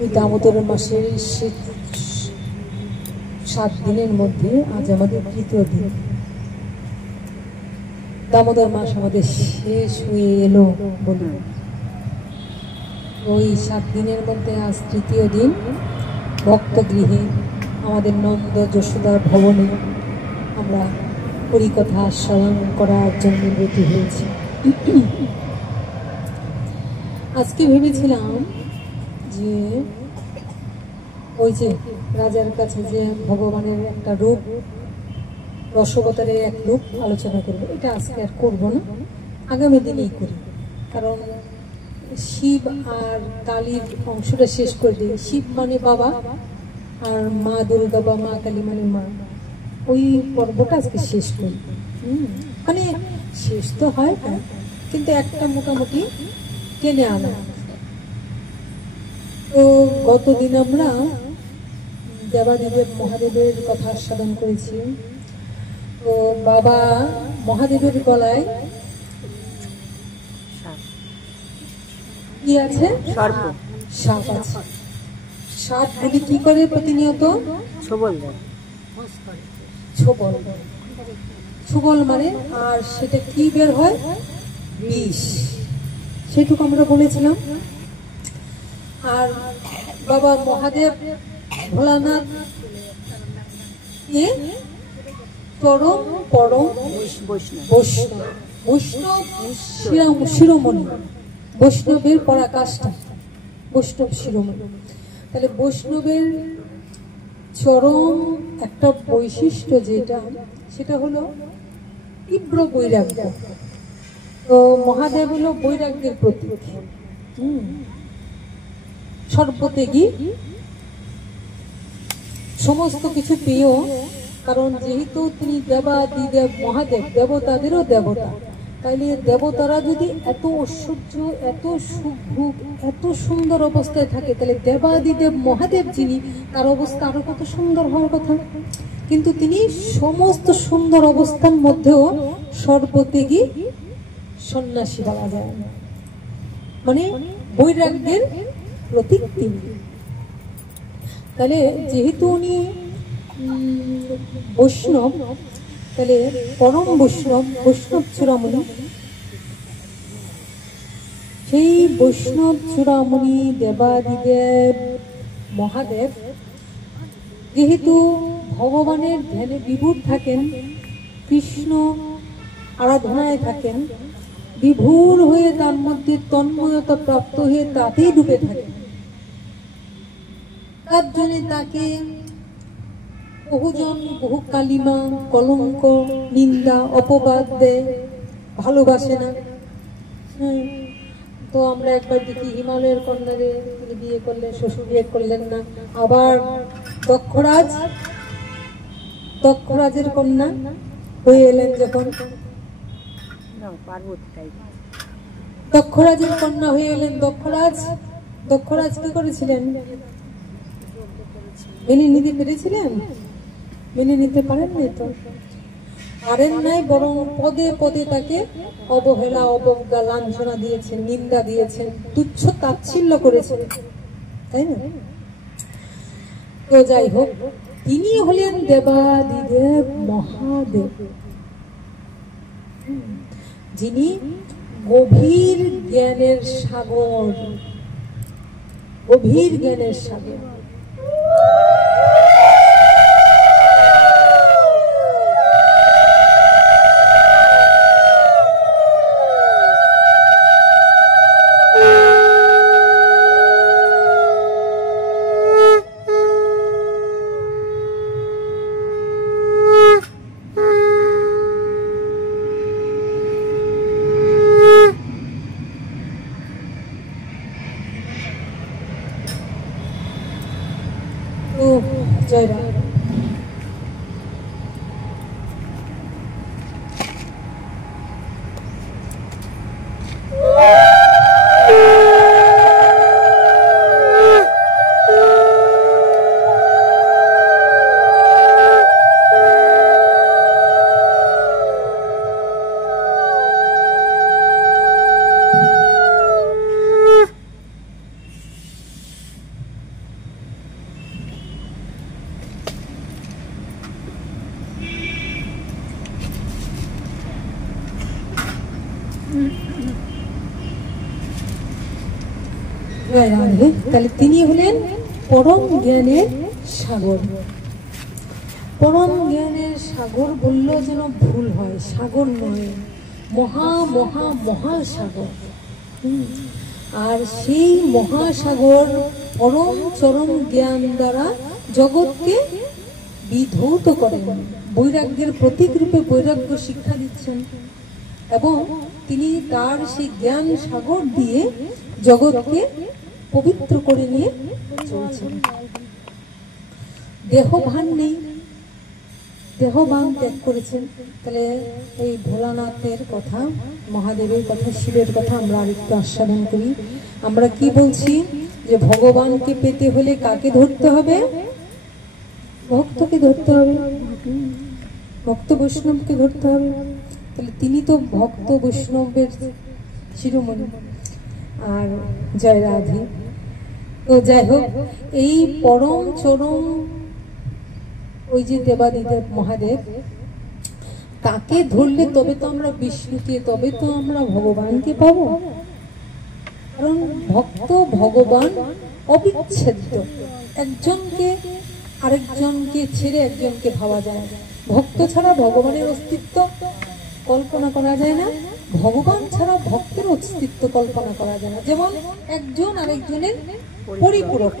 ওই দামোদর মাসের 7 দিনের মধ্যে আজ আমাদের তৃতীয় দিন। দামোদর মাস আমাদের শেষ হয়ে এলো বলুন। ওই 7 দিনের মধ্যে আজ তৃতীয় দিন। ভক্তগৃহে আমাদের নন্দ যশোদা ভবনে আমরা হরিকথা শ্রবণ করার জন্য ব্রতী হয়েছি। আজকে ভেবেছিলাম যে ওই যে রাজার কাছে যে ভগবানের একটা রূপ, রসবতারের এক রূপ আলোচনা করবো, এটা আজকে আর করবো না, আগামী দিনেই করি। কারণ শিব আর কালীর অংশটা শেষ করে দিই। শিব মানে বাবা আর মা দুর্গা বা মা কালী মানে মা, ওই পর্বটা আজকে শেষ করি। মানে শেষ তো হয় না, কিন্তু একটা মোটামুটি টেনে আনা। তো গতদিন আমরা দেবাদিদেব মহাদেবের কথা আস্বাদন করেছি। তো বাবা মহাদেবের গলায় কি আছে? সাপ আছে। সাপ গুলি কি করে প্রতিনিয়ত? ছোবল মানে, আর সেটা কি বের হয়? বিষ। সেটুকু আমরা বলেছিলাম। আর বাবা মহাদেব ভোলানাথ পরম পরম বৈষ্ণব শিরোমণি, বৈষ্ণবের পরাকাষ্ঠা, বৈষ্ণব শিরোমণি। তাহলে বৈষ্ণবের চরম একটা বৈশিষ্ট্য যেটা, সেটা হলো তীব্র বৈরাগ্য। তো মহাদেব হলো বৈরাগ্যের প্রতীক, সর্বত্যাগী, সমস্ত কিছু প্রিয়। কারণ যেহেতু তিনি দেবাদিদেব মহাদেব, দেবতাদেরও দেবতা, তাইলে দেবতারা যদি এত ঐশ্বর্য, এত সুখ, এত সুন্দর অবস্থায় থাকে, তাহলে দেবাদিদেব মহাদেব যিনি, তার অবস্থা আরো কত সুন্দর হওয়ার কথা। কিন্তু তিনি সমস্ত সুন্দর অবস্থার মধ্যেও সর্বত্যাগী সন্ন্যাসী বলা যায়, মানে বৈরাগ্যের প্রতীক তিনি। তাহলে যেহেতু উনি বৈষ্ণব, তাহলে পরম বৈষ্ণব, বৈষ্ণব চূড়ামণি, সেই বৈষ্ণব চূড়ামণি দেবাদিদেব মহাদেব যেহেতু ভগবানের ধ্যানে বিভোর থাকেন, কৃষ্ণ আরাধনায় থাকেন, বিভোর হয়ে তার মধ্যে তন্ময়তা প্রাপ্ত হয়ে তাতেই ডুবে থাকেন, তার জন্য তাকে বহুজন বহু কালিমা, কলঙ্ক, নিন্দা, অপবাদ দেয়, ভালোবাসে না। তো আমরা একবার দেখি হিমালয়ের কন্যারে তিনি বিয়ে করলেন, শ্বশুর বিয়ে করলেন না। আবার দক্ষরাজের কন্যা হয়ে এলেন যখন, দক্ষরাজের কন্যা হয়ে এলেন। দক্ষরাজ কি করেছিলেন? মেনে নিতে পেরেছিলেন? মেনে নিতে পারেন নাই তো, পারেন নাই, বরং পদে পদে তাকে অবহেলা, অবজ্ঞা, লাঞ্ছনা দিয়েছেন, নিন্দা দিয়েছেন, তুচ্ছ তাচ্ছিল্য করেছেন, তাই না? তো যাই হোক, তিনি হলেন দেবাদিদেব মহাদেব, যিনি গভীর জ্ঞানের সাগর, গভীর জ্ঞানের সাগর। জয় রাম। জয় রাধে। তাহলে তিনি হলেন পরম জ্ঞানের সাগর। পরম জ্ঞানের সাগর বললেও যেন ভুল হয়, সাগর নয়, মহা মহা মহাসাগর। আর সেই মহাসাগর পরম চরম জ্ঞান দ্বারা জগৎকে বিধৌত করেন, বৈরাগ্যের প্রতীক রূপে বৈরাগ্য শিক্ষা দিচ্ছেন এবং তিনি তার সেই জ্ঞান সাগর দিয়ে জগৎকে পবিত্র করে নিয়ে চলছেন। দেহভান নেই, দেহভান ত্যাগ করেছেন। তাহলে এই ভোলানাথের কথা, মহাদেবের কথা, শিবের কথা আমরা আরেকটু আস্বাদন করি। আমরা কি বলছি যে ভগবানকে পেতে হলে কাকে ধরতে হবে? ভক্তকে ধরতে হবে, ভক্ত বৈষ্ণবকে ধরতে হবে। তাহলে তিনি তো ভক্ত বৈষ্ণবের শিরোমণি। আর জয় রাধে। তো যাই হোক, এই পরম চরম ওই যে দেবাদিদেব মহাদেব, তাকে ধরলে তবে তো আমরা বিষ্ণুকে, তবে তো আমরা ভগবানকে পাবো। কারণ ভক্ত ভগবান অবিচ্ছেদ্য, একজনকে আরেকজনকে ছেড়ে একজনকে ভাবা যায় না। ভক্ত ছাড়া ভগবানের অস্তিত্ব কল্পনা করা যায় না, ভগবান ছাড়া ভক্তের অস্তিত্ব কল্পনা করা যায় না। যেমন একজন আরেকজনের পরিপূরক,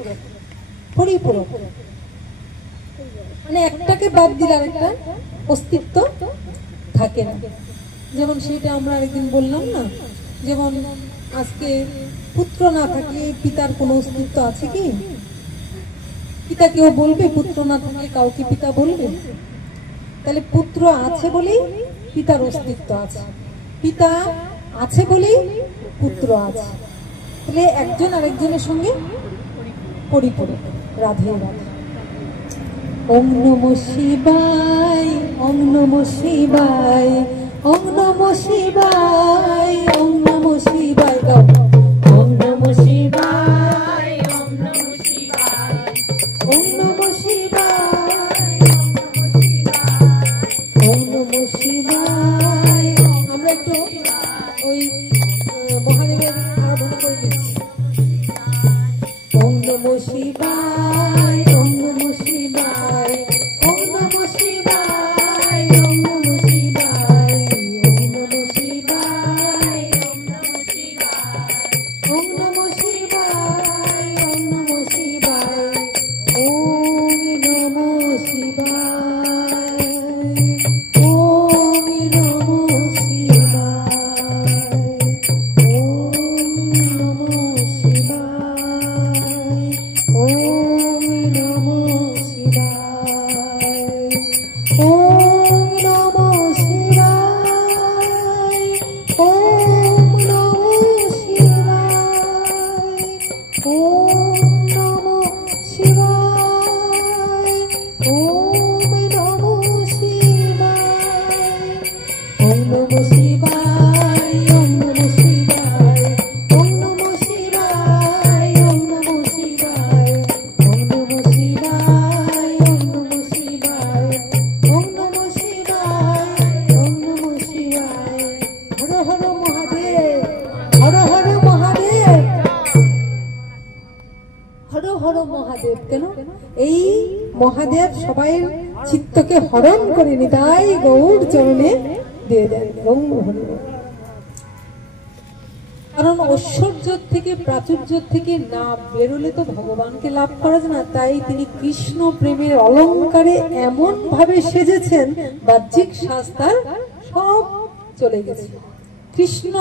পরিপূরক মানে একটাকে বাদ দিলে আরেকটা অস্তিত্ব থাকে না। যেমন সেটা আমরা আরেকদিন বললাম না, যেমন আজকে পুত্র না থাকলে পিতার কোনো অস্তিত্ব আছে কি? পিতা কেউ বলবে? পুত্র না থাকলে কাউকে পিতা বলবে? তাহলে পুত্র আছে বলেই পিতার অস্তিত্ব আছে, পিতা আছে বলেই পুত্র আছে। তাহলে একজন আরেকজনের সঙ্গে পরিপূরক। রাধে রাধে। ওম নমঃ শিবায়, ওম নমঃ শিবায়, ওম নমঃ শিবায়, ওম নমঃ শিবায়। ওম নমঃ শিবায়, ওম নমঃ শিবায়, ওম নমঃ শিবায়, ওম নমঃ শিবায়। আমরা একটু ওই মহাদেবের আরাধনা করে নিচ্ছি। ওম নমঃ শিবায়, ওম নমঃ শিবায়, ওম নমঃ শিবায়, ওম নমঃ শিবায়, ওম নমঃ শিবায়, ওম নমঃ শিবায়, ওম নমঃ শিবায়, ওম নমঃ শিবায়, ওম নমঃ শিবায়, ওম নমঃ মহাদেব সবাই চিত্তকে হরণ করে নিতাই গৌর চরণে দিয়ে দেন। কারণ ঐশ্বর্য থেকে প্রাচুর্য থেকে না বেরোলে তো ভগবানকে লাভ করা যায় না। তাই তিনি কৃষ্ণ প্রেমের অলঙ্কারে এমন ভাবে সেজেছেন, বাহ্যিক শাস্তার সব চলে গেছে, কৃষ্ণ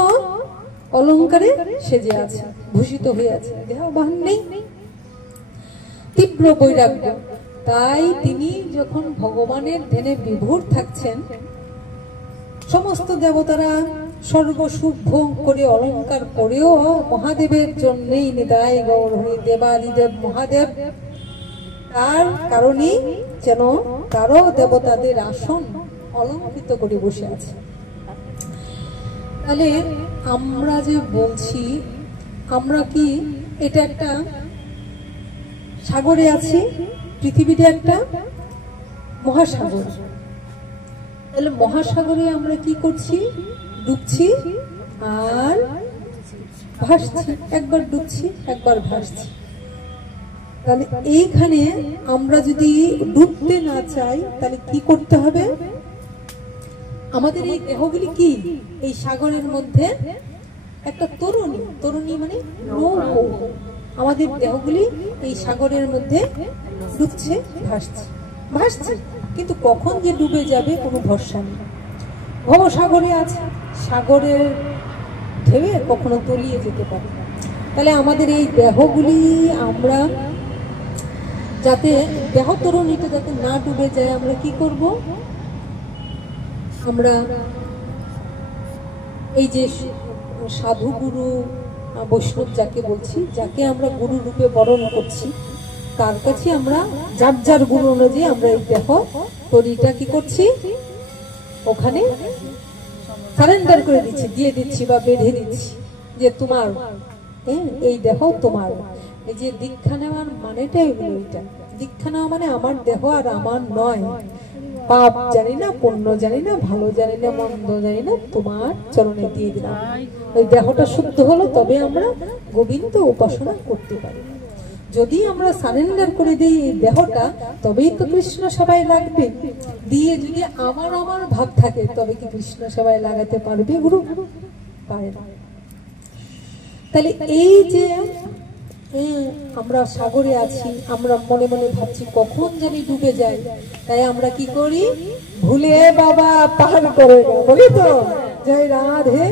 অলঙ্কারে সেজে আছে, ভূষিত হয়ে আছে, দেহবাহন নেই, তীব্র বৈরাগ্য। তাই তিনি যখন ভগবানের ধ্যানে বিভোর থাকছেন, সমস্ত দেবতারা সর্বসুখ ভোগ করে অলঙ্কার করেও মহাদেবের জন্যই নিতাই গৌর হরি দেবাদিদেব মহাদেব, তার কারণে যেন তারও দেবতাদের আসন অলঙ্কৃত করে বসে আছে। তাহলে আমরা যে বলছি, আমরা কি এটা একটা সাগরে আছি, পৃথিবীতে একটা মহাসাগর। তাহলে মহাসাগরে আমরা কি করছি? ডুবছি আর ভাসছি, একবার ডুবছি একবার ভাসছি। তাহলে এইখানে আমরা যদি ডুবতে না চাই তাহলে কি করতে হবে? আমাদের এই দেহগুলি কি এই সাগরের মধ্যে একটা তরুণী, তরুণী মানে নৌকো, আমাদের দেহগুলি এই সাগরের মধ্যে ডুবছে, ভাসছে ভাসছে, কিন্তু কখন যে ডুবে যাবে কোনো ভরসা নেই। ভবসাগরে আছে, সাগরের ঢেউয়ে কখনো তলিয়ে যেতে পারে। তাহলে আমাদের এই দেহগুলি আমরা যাতে দেহ তরুণীটা যাতে না ডুবে যায়, আমরা কি করব? আমরা এই যে সাধু গুরু বৈষ্ণব যাকে বলছি, যাকে আমরা গুরু রূপে বরণ করছি, তার কাছে আমরা যার যার গুরু অনুযায়ী আমরা এই দেহ তরিটা কি করছি, ওখানে সারেন্ডার করে দিচ্ছি, দিয়ে দিচ্ছি বা বেঁধে দিচ্ছি যে তোমার এই দেহ তোমার। এই যে দীক্ষা নেওয়ার মানেটাই হলো এটা। দীক্ষা নেওয়া মানে আমার দেহ আর আমার নয়, পাপ জানি না, পুণ্য জানি না, ভালো জানি না, মন্দ জানি না, তোমার চরণে দিয়ে দিলাম। ওই দেহটা শুদ্ধ হলো, তবে আমরা গোবিন্দ উপাসনা করতে পারি। যদি আমরা সারেন্ডার করে দিই এই দেহটা, তবেই তো কৃষ্ণ সেবায় লাগবে। দিয়ে যদি আমার আমার ভাব থাকে, তবে কি কৃষ্ণ সেবায় লাগাতে পারবে গুরু? পারে না। তাহলে এই যে আমরা সাগরে আছি, আমরা মনে মনে ভাবছি কখন জানি ডুবে যাই, তাই আমরা কি করি? ভুলে বাবা পার করে না, বলি তো জয় রাধে,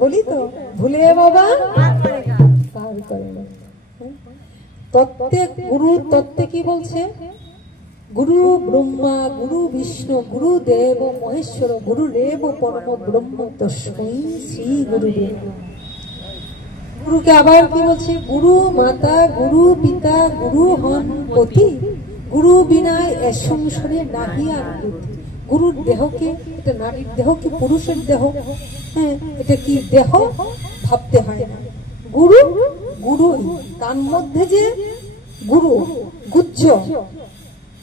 বলি তো ভুলে বাবা পার করে না। তত্ত্বে গুরু, তত্ত্বে কি বলছে? গুরু ব্রহ্মা, গুরু বিষ্ণু, গুরু দেব মহেশ্বর, গুরু রেব পরম ব্রহ্ম তস্মৈ শ্রী গুরুদেব। গুরুকে আবার কি বলছে? গুরু মাতা, গুরু পিতা, গুরু হন পতি, গুরু বিনায় এ সংসারে নাহি আর গতি। গুরুর দেহকে, এটা নারীর দেহ কি পুরুষের দেহ? হ্যাঁ, এটা কি দেহ ভাবতে হয় না। গুরু গুরু, তার মধ্যে যে গুরু গুচ্ছ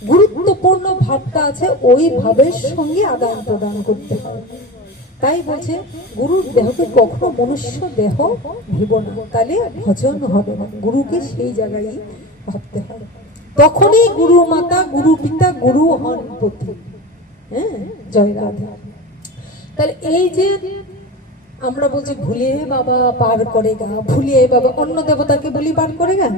গুরুত্বপূর্ণ ভাবটা আছে, ওই ভাবের সঙ্গে আদান প্রদান করতে হয়। তাই বলছে গুরুর দেহকে কখনো মনুষ্য দেহ ভেব না, তাহলে ভজন হবে না। গুরুকে সেই জায়গায় ভাবতে হবে, তখনই গুরু মাতা, গুরু পিতা, গুরু হন পতি। হ্যাঁ, জয় রাধা। তাহলে এই যে আমরা বলছি ভুলে বাবা পার করে গা, ভুলে বাবা, অন্য দেবতাকে বলি পার করে গা।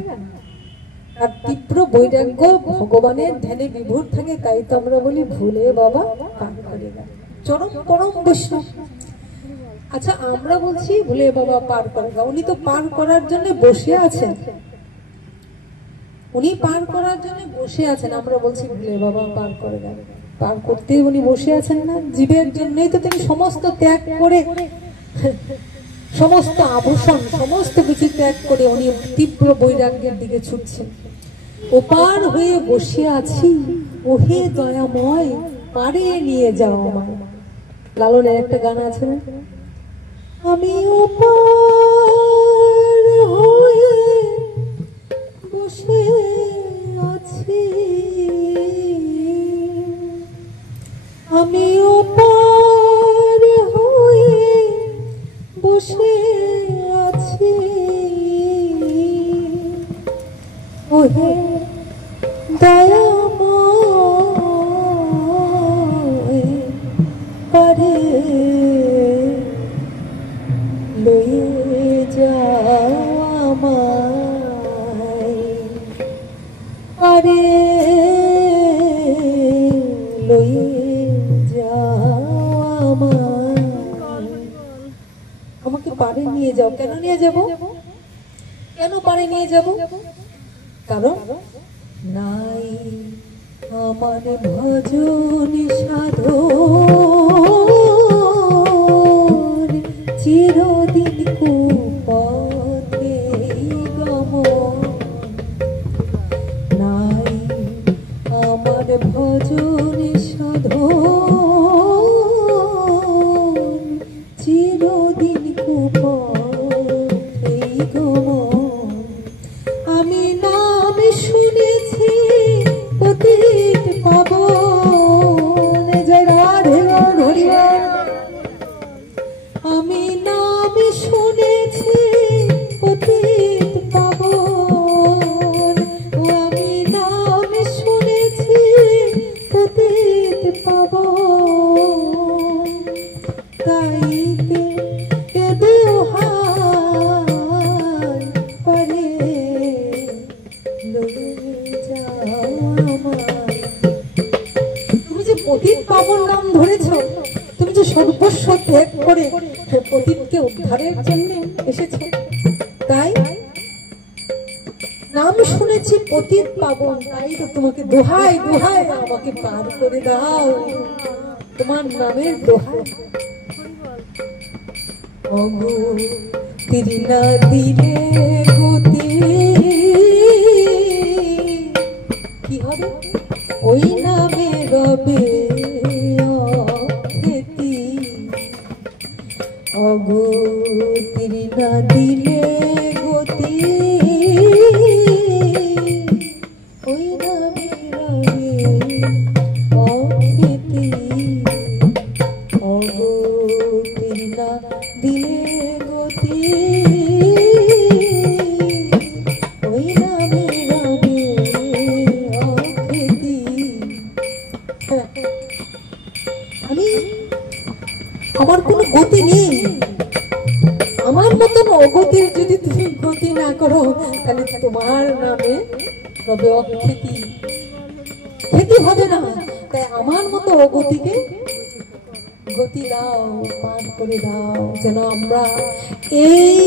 আর তীব্র বৈরাগ্য ভগবানের ধ্যানে বিভোর থাকে, তাই তো আমরা বলি ভুলে বাবা পার করে গা, চরম পরম বৈষ্ণব। আচ্ছা, আমরা বলছি ভুলে বাবা পার করে গা, উনি তো পার করার জন্য বসে আছেন, উনি পার করার জন্য বসে আছেন। আমরা বলছি ভুলে বাবা পার করে গা, পার করতে উনি বসে আছেন না? জীবের জন্যই তো তিনি সমস্ত ত্যাগ করে, সমস্ত আভূষণ সমস্ত কিছু ত্যাগ করে উনি তীব্র বৈরাগ্যের দিকে ছুটছেন। ওপার হয়ে বসে আছি, ওহে দয়াময় পারে নিয়ে যাও আমায়। লালনের একটা গান আছে না? আমি ওপার হয়ে বসে আছি, আমি ওপার হয়ে বসে আছি, ওহে দয়াময় পারে লয়ে যাও আমায়, পারে লয়ে যাও আমায়, আমাকে পারে নিয়ে যাও। কেন নিয়ে যাব? কেন পারে নিয়ে যাব? কারণ নাই আমার ভজন সাধন, চিরদিন কুপথে গমন। নাই আমার ভজন সাধন, চিরদিন কুপথে গমন। আমি নাম শুনেছি পতিত পাবন, জয় রাধে হরি। আমি নাম শুনেছি পতিতকে উদ্ধারের জন্য এসেছে। তাই নাম শুনেছি পতিত পাবন, তাই তো তোমাকে দোহাই দোহাই আমাকে পার করে দাও, তোমার নামের দোহাই। ওগো তিরি না দিলে গতি কি হবে, ওই নামে রবে অখ্যাতি। ওগো তিরি না দিলে গতি ওই নামে রবে অখ্যাতি। ওগো তিরি না দিলে গতি ওই নামে রবে অখ্যাতি। আমি আমার কোনো গতি নেই, আমার মতন অগতির যদি তুমি গতি না করো তাহলে তোমার নামে রবে অখ্যাতি, খ্যাতি হবে না। তাই আমার মতো অগতিকে গতি দাও, পার করে দাও, যেন আমরা এই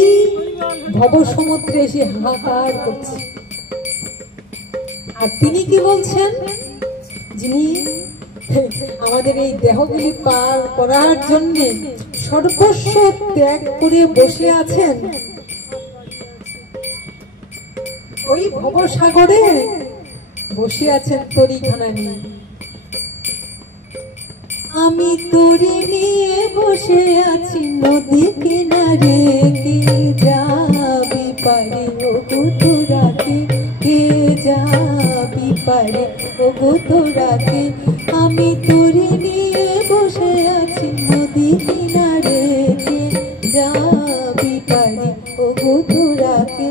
ভব সমুদ্রে এসে হাহাকার করছি। আর তিনি কি বলছেন, যিনি আমাদের এই দেহগুলি পার করার জন্য সর্বস্ব ত্যাগ করে বসে আছেন, ওই ভবসাগরে বসে আছেন তরিখানা নিয়ে। আমি তরি নিয়ে বসে আছি নদী কিনারে, কে যাবি পারে ওগো তোরাকে, কে যাবি পারে ওগো তোরাকে। আমি তরি নিয়ে বসে আছি নদী কিনারে, কে যাবি পারে ওগো তোরাকে।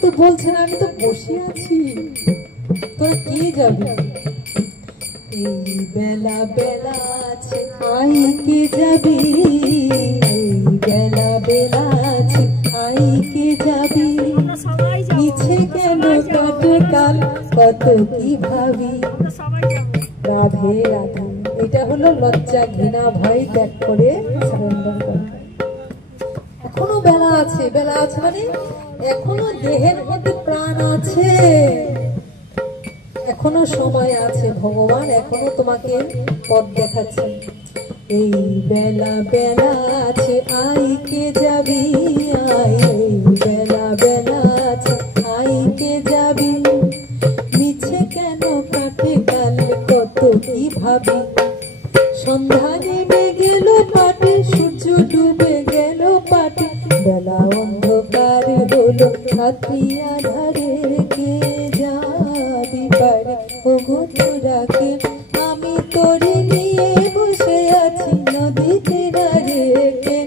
তো বলছেন আমি তো বসে আছি, তোরা কে যাবি? এই বেলা বেলা আছে আই কে যাবি, এই বেলা বেলা আছে আই কে যাবি। নিচে কেন কত কাল কত কি ভাবি। রাধে রাধে। এটা হলো লজ্জা ঘৃণা ভয় ত্যাগ করে সারেন্ডার করা। এখনো বেলা আছে, বেলা আছে মানে এখনো দেহের মধ্যে প্রাণ আছে, এখনো সময় আছে, ভগবান এখনো তোমাকে পথ দেখাচ্ছেন। এই বেলা বেলা আছে আই কে যাবি, আই এই বেলা বেলা আছে আই কে যাবি। মিছে কেন কাটে কালে কত কি ভাবি। সন্ধ্যা নেমে গেল পাটে, সূর্য ডুবে গেল পাটে, বেলা অন্ধকার হলো রাত্রি আধারে, কে যাবি পারে ওগো তোরাকে। আমি তোরে নিয়ে বসে আছি নদী কিনারে, কে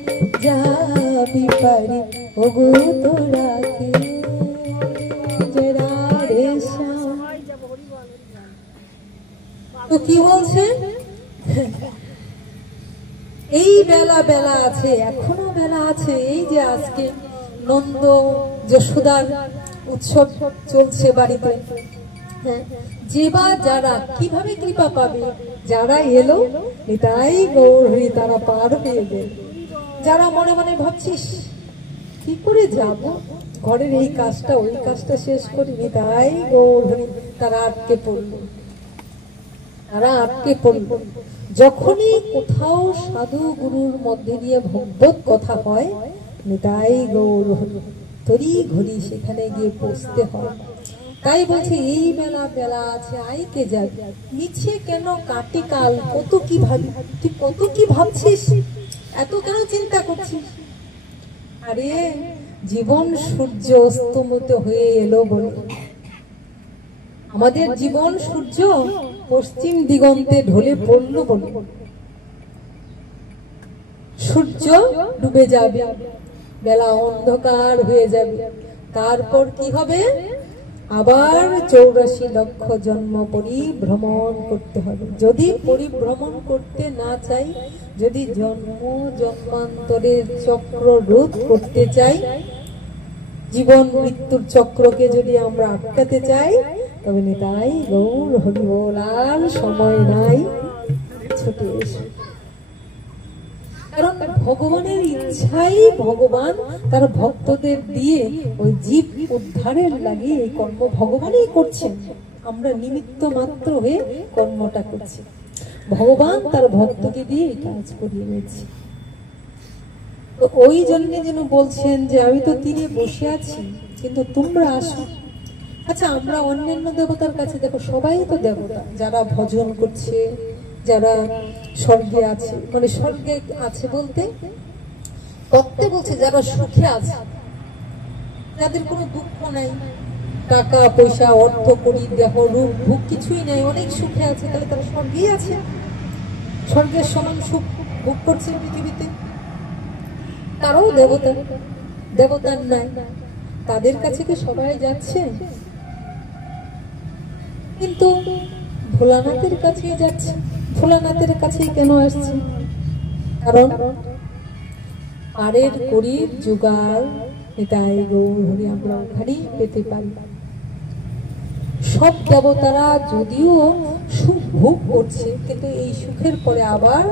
যাবি পারে ওগো তোরাকে। রাধে শ্যাম। তো কি বলছে, এই বেলা বেলা আছে, এখনো বেলা আছে। এই যে আজকে নন্দ যশোদার উৎসব চলছে বাড়িতে, হ্যাঁ, যে বা যারা কিভাবে কৃপা পাবে, যারা এলো এটাই গৌর হয়ে তারা পার পেয়ে গেল। যারা মনে মনে ভাবছিস কি করে যাব, ঘরের এই কাজটা ওই কাজটা শেষ করি, এটাই গৌর হয়ে তারা আটকে পড়ল, তারা আটকে পড়ল। যখনই কোথাও সাধু গুরুর মধ্যে দিয়ে ভগবত কথা হয়, নিতাই গৌর হরি তরি ঘড়ি সেখানে গিয়ে পৌঁছতে হয়। তাই বলছে এই বেলা বেলা আছে আই কে যাবি। মিছে কেন কাটে কাল কত কি ভাবি। তুই কত কি ভাবছিস, এত কেন চিন্তা করছিস? আরে জীবন সূর্য অস্তমিত হয়ে এলো বলে, আমাদের জীবন সূর্য পশ্চিম দিগন্তে ঢলে পড়ল বলে সূর্য ডুবে যাবে, বেলা অন্ধকার হয়ে যাবে। তারপর কি হবে, আবার 84 লক্ষ জন্ম পরিভ্রমণ করতে হবে। যদি পরিভ্রমণ করতে না চাই, যদি জন্ম জন্মান্তরের চক্র রোধ করতে চাই, জীবন মৃত্যুর চক্রকে যদি আমরা আটকাতে চাই, তবে নিতাই গৌর হরি বল। আর সময় নাই, ছুটে এসো। কারণ ভগবানের ইচ্ছাই ভগবান তার ভক্তদের দিয়ে ওই জীব উদ্ধারের লাগিয়ে এই কর্ম ভগবানই করছেন, আমরা নিমিত্ত মাত্র হয়ে কর্মটা করছি। ভগবান তার ভক্তকে দিয়ে এই কাজ করিয়ে নিয়েছে। তো ওই জন্য যেন বলছেন যে আমি তো তীরে বসে আছি, কিন্তু তোমরা আসো। আচ্ছা, আমরা অন্যান্য দেবতার কাছে দেখো, সবাই তো দেবতা, যারা ভজন করছে, যারা স্বর্গে আছে, মানে স্বর্গে আছে বলতে তত্ত্বে বলছে যারা সুখে আছে, যাদের কোনো দুঃখ নাই, টাকা পয়সা অর্থ করি দেহ রূপ ভোগ কিছুই নাই, অনেক সুখে আছে, তাহলে তারা স্বর্গেই আছে, স্বর্গের সমান সুখ ভোগ করছে পৃথিবীতে। তারাও দেবতা, দেবতার নাই, তাদের কাছে কি সবাই যাচ্ছে? কিন্তু ভোলানাথের কাছেই যাচ্ছে। ভোলানাথের কাছেই কেন আসছে? কারণ পারের করির জোগাড় এটাই গৌর হরি আমরা ওখানেই পেতে পারি। সব দেবতারা যদিও সুখ ভোগ করছে, কিন্তু এই সুখের পরে আবার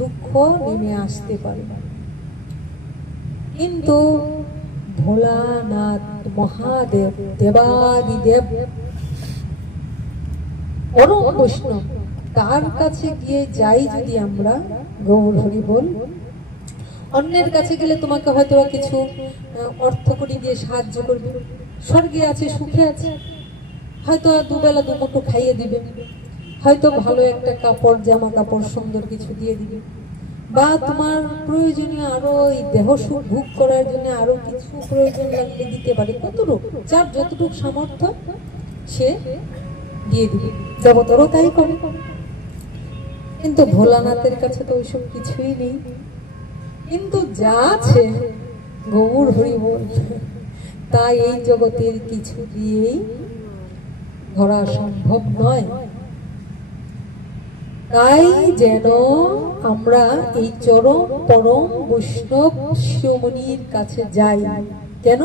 দুঃখ নেমে আসতে পারে। কিন্তু ভোলানাথ মহাদেব, দেবাদিদেব, পরম বৈষ্ণব, তার কাছে গিয়ে যাই যদি আমরা, গৌর হরি বল। অন্যের কাছে গেলে তোমাকে হয়তো কিছু অর্থ করি দিয়ে সাহায্য করবে, স্বর্গে আছে সুখে আছে, হয়তো দুবেলা দুমুঠো খাইয়ে দিবে, হয়তো ভালো একটা কাপড় জামা কাপড় সুন্দর কিছু দিয়ে দিবে, বা তোমার প্রয়োজনীয় আরো এই দেহ সুখ ভোগ করার জন্য আরো কিছু প্রয়োজন লাগলে দিতে পারে। কতটুকু যার যতটুকু সামর্থ্য সে দিয়ে দিবে, দেবতারও তাই করে। কিন্তু ভোলানাথের কাছে তো ওইসব কিছুই নেই। কিন্তু যা আছে গৌর হরি বল, তাই এই জগতের কিছু দিয়েই ধরা সম্ভব নয়। তাই যেন আমরা এই চরম পরম বৈষ্ণব শিরোমণির কাছে যাই। কেন?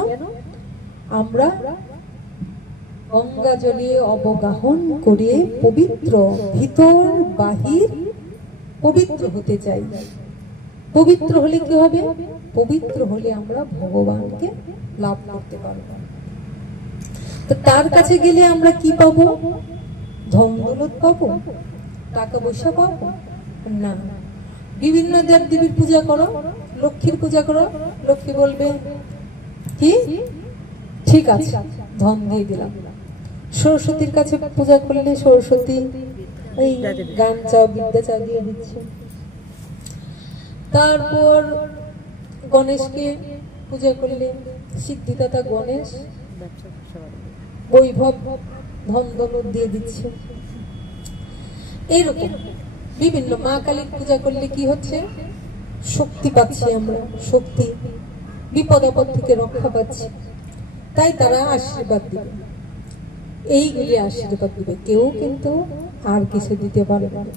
আমরা গঙ্গা জলে অবগাহন করে পবিত্র, ভিতর বাহির পবিত্র হতে চাই। পবিত্র হলে কি হবে? পবিত্র হলে আমরা ভগবানকে লাভ করতে পারবো। তো তার কাছে গেলে আমরা কি পাবো? ধন দৌলত পাবো, টাকা পয়সা পাবো না। বিভিন্ন দেব দেবীর পূজা করো, লক্ষ্মীর পূজা করো, লক্ষ্মী বলবে কি ঠিক আছে ধন দিয়ে দিলাম। সরস্বতীর কাছে পূজা করলে সরস্বতী এই গান চাও বিদ্যা চাও দিয়ে দিচ্ছে। তারপর গণেশকে পূজা করলে সিদ্ধিদাতা গণেশ বৈভব ধন দৌলত দিয়ে দিচ্ছে। এইরকম বিভিন্ন, মা কালীর পূজা করলে কি হচ্ছে? শক্তি পাচ্ছি আমরা, শক্তি, বিপদ আপদ থেকে রক্ষা পাচ্ছি। তাই তারা আশীর্বাদ দিবে, এইগুলি আশীর্বাদ দিবে, কেউ কিন্তু আর কিছু দিতে পারবে না।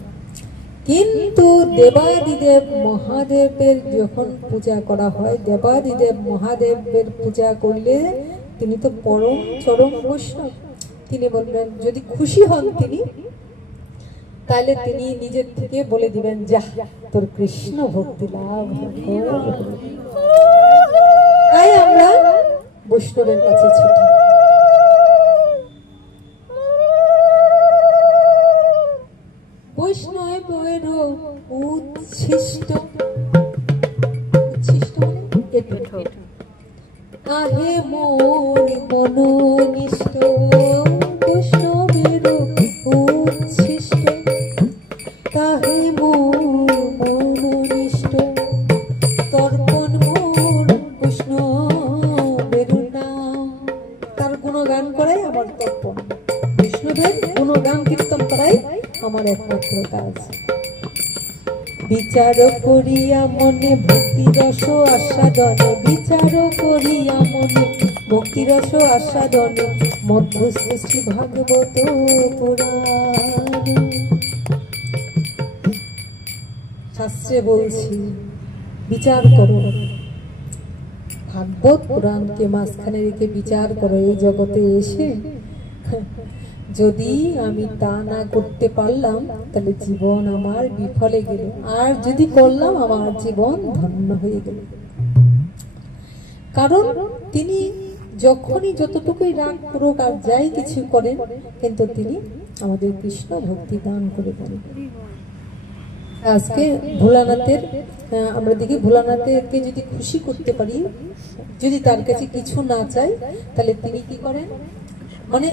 কিন্তু দেবাদিদেব মহাদেবের যখন পূজা করা হয়, দেবাদিদেব মহাদেবের পূজা করলে তিনি তো পরম চরম বৈষ্ণব। তিনি বলবেন, যদি খুশি হন তিনি, তাহলে তিনি নিজের থেকে বলে দিবেন, যা তোর কৃষ্ণ ভক্তি লাভ। তাই আমরা বৈষ্ণবের কাছে ছুটি। বৈষ্ণবের উচ্ছিষ্ট, উচ্ছিষ্ট আহে মোর মনোনিষ্ঠ, বৈষ্ণবের উচ্ছিষ্ট তাহে মোর মনোনিষ্ঠ, তর্পণ মোর বৈষ্ণবের নাম। তার গুণগান করাই আমার তর্পণ, বৈষ্ণবের গুণগান কীর্তন করাই আমার একমাত্র কাজ। বিচার করিয়া মনে ভক্তি রস আস্বাদনে, বিচার করিয়া মনে ভক্তি রস আস্বাদনে, মধ্যস্থ শ্রী ভাগবত পুরাণ। শাস্ত্রে বলছি বিচার করো, ভাগবত পুরাণকে মাঝখানে রেখে বিচার করো। এই জগতে এসে যদি আমি তা না করতে পারলাম তাহলে জীবন আমার বিফলে গেল, আর যদি করলাম আমার জীবন ধন্য হয়ে গেল। কারণ তিনি যখনই যতটুকুই রাগ পুরো আর যাই কিছু করেন, কিন্তু তিনি আমাদের কৃষ্ণ ভক্তি দান করে দেন। আজকে ভোলানাথের আমরা দেখি, ভোলানাথকে যদি খুশি করতে পারি, যদি তার কাছে কিছু না চাই, তাহলে তিনি কি করেন, মানে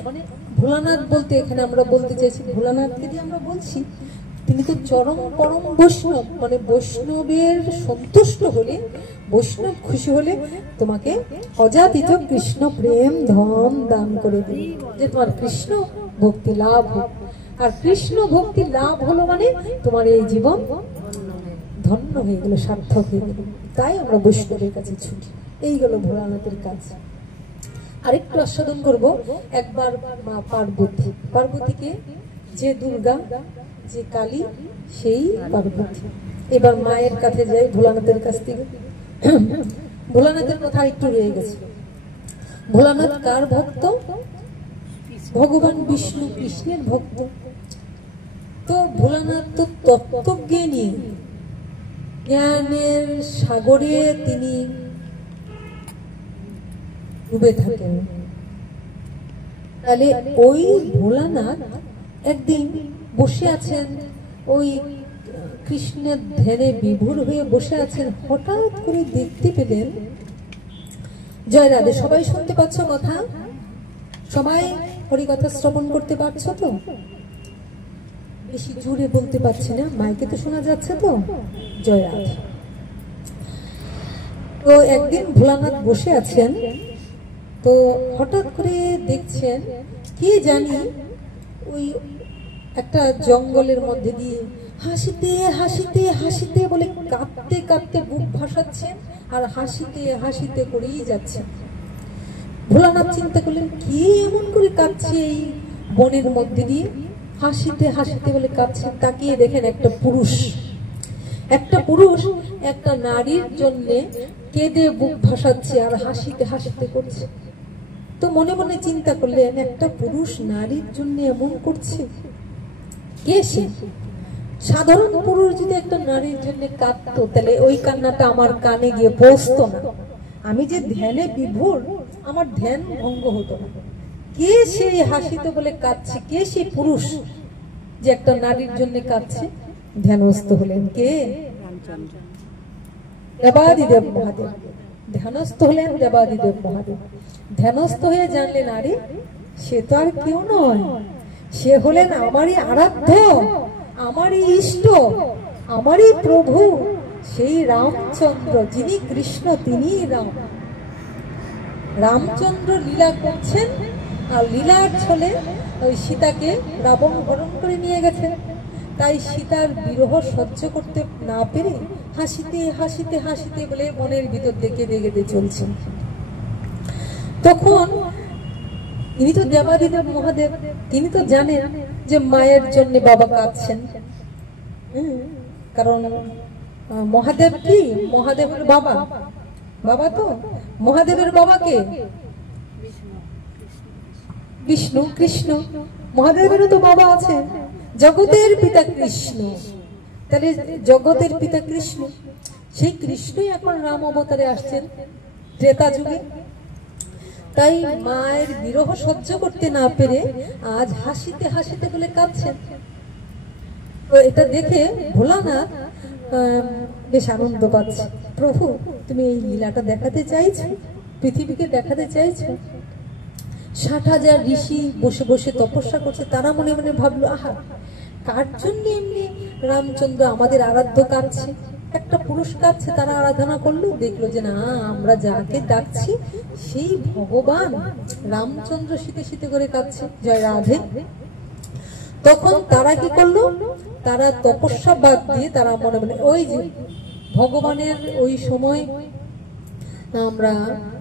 ভোলানাথ বলতে এখানে আমরা বলতে চাইছি, ভোলানাথকে দিয়ে আমরা বলছি তিনি তো চরম পরম বৈষ্ণব, মানে বৈষ্ণবের সন্তুষ্ট হলে, বৈষ্ণব খুশি হলে তোমাকে অযাচিত কৃষ্ণ প্রেম ধন দান করে দিবে, যে তোমার কৃষ্ণ ভক্তি লাভ হোক। আর কৃষ্ণ ভক্তি লাভ হলো মানে তোমার এই জীবন ধন্য হয়ে গেল, সার্থক হয়ে গেল। তাই আমরা বৈষ্ণবের কাছে ছুটি। এই গেল ভোলানাথের কাজ। আরেকটু আস্বাদন করব। একবার মা পার্বতী, পার্বতীকে যে দুর্গা, যে কালী, সেই পার্বতী। এবার মায়ের কাছে যাই ভোলানাথের কাছ থেকে। ভোলানাথের কথা একটু রয়ে গেছে। ভোলানাথ কার ভক্ত? ভগবান বিষ্ণু কৃষ্ণের ভক্ত। তো ভোলানাথ তো তত্ত্বজ্ঞানী, জ্ঞানের সাগরে তিনি ডুবে থাকেন। তাহলে ওই ভোলানাথ একদিন বসে আছেন, ওই কৃষ্ণের ধ্যানে বিভোর হয়ে বসে আছেন। হঠাৎ করে দেখতে পেলেন, জয় রাধে, সবাই শুনতে পাচ্ছ কথা? সবাই হরিকথা শ্রবণ করতে পারছো তো? বেশি জোরে বলতে পারছি না, মাইকে তো শোনা যাচ্ছে তো? জয় রাধে। তো একদিন ভোলানাথ বসে আছেন, তো হঠাৎ করে দেখছেন কি জানি ওই একটা জঙ্গলের মধ্যে দিয়ে হাসিতে হাসিতে হাসিতে বলে কাঁদতে কাঁদতে বুক ভাসাচ্ছেন, আর হাসিতে হাসিতে করেই যাচ্ছে। ভোলানাথ চিন্তা করলেন, কি এমন করে কাঁদছে এই বনের মধ্যে দিয়ে, হাসিতে হাসিতে বলে কাঁদছে। তাকিয়ে দেখেন একটা পুরুষ, একটা নারীর জন্য কেঁদে বুক ভাসাচ্ছে আর হাসিতে হাসিতে করছে। তো মনে মনে চিন্তা করলেন, একটা পুরুষ নারীর জন্য এমন করছে, কে সে? সাধারণ পুরুষ যদি একটা নারীর জন্য কাঁদতো, তাহলে ওই কান্নাটা আমার কানে গিয়ে পৌঁছতো না, আমি যে ধ্যানে বিভোর, আমার ধ্যান ভঙ্গ হতো না। কে সেই হাসিতে বলে কাঁদছে? কে সেই পুরুষ যে একটা নারীর জন্য কাঁদছে? ধ্যানস্থ হলেন কে? দেবাদিদেব মহাদেব। ধ্যানস্থ হলেন দেবাদিদেব মহাদেব। ধ্যানস্থ হয়ে জানলেন, আরে সে তো আর কেউ নয়, সে হলেন আমারই আরাধ্য, আমারই ইষ্ট, আমারই প্রভু, সেই রামচন্দ্র, যিনি কৃষ্ণ তিনি রাম। রামচন্দ্র লীলা করছেন, আর লীলার ছলে ওই সীতাকে রাবণ হরণ করে নিয়ে গেছেন। তাই সীতার বিরহ সহ্য করতে না পেরে হাসিতে হাসিতে হাসিতে বলে মনের ভিতর দেখে দেখে চলছেন। তখন ইনি তো দেবাদিদেব মহাদেব, তিনি তো জানেন যে মায়ের জন্য বাবা কাঁদছেন। কারণ মহাদেব কি? মহাদেবের বাবা, বাবা তো মহাদেবের বাবাকে বিষ্ণু কৃষ্ণ, মহাদেবেরও তো বাবা আছে, জগতের পিতা কৃষ্ণ। তাহলে জগতের পিতা কৃষ্ণ, সেই কৃষ্ণই এখন রাম অবতারে আসছেন ত্রেতা যুগে। তাই মায়ের বিরহ সহ্য করতে না পেরে আজ হাসিতে হাসিতে বলে কাঁদছেন। তো এটা দেখে ভোলানাথ বেশ আনন্দ পাচ্ছে। প্রভু, তুমি এই লীলাটা দেখাতে চাইছো, পৃথিবীকে দেখাতে চাইছো। 60,000 ঋষি বসে বসে তপস্যা করছে, তারা মনে মনে ভাবলো, আহা, কার জন্য এমনি রামচন্দ্র আমাদের আরাধ্য কাঁদছে? একটা পুরুষ কাঁদছে, তারা আরাধনা করলো, দেখলো যে না, আমরা যাকে ডাকছি সেই ভগবান রামচন্দ্র শীতে শীতে করে কাঁদছে। জয় রাধে। তখন তারা কি করলো? তারা তপস্যা বাদ দিয়ে তারা মনে মনে ওই যে ভগবানের ওই সময় আমরা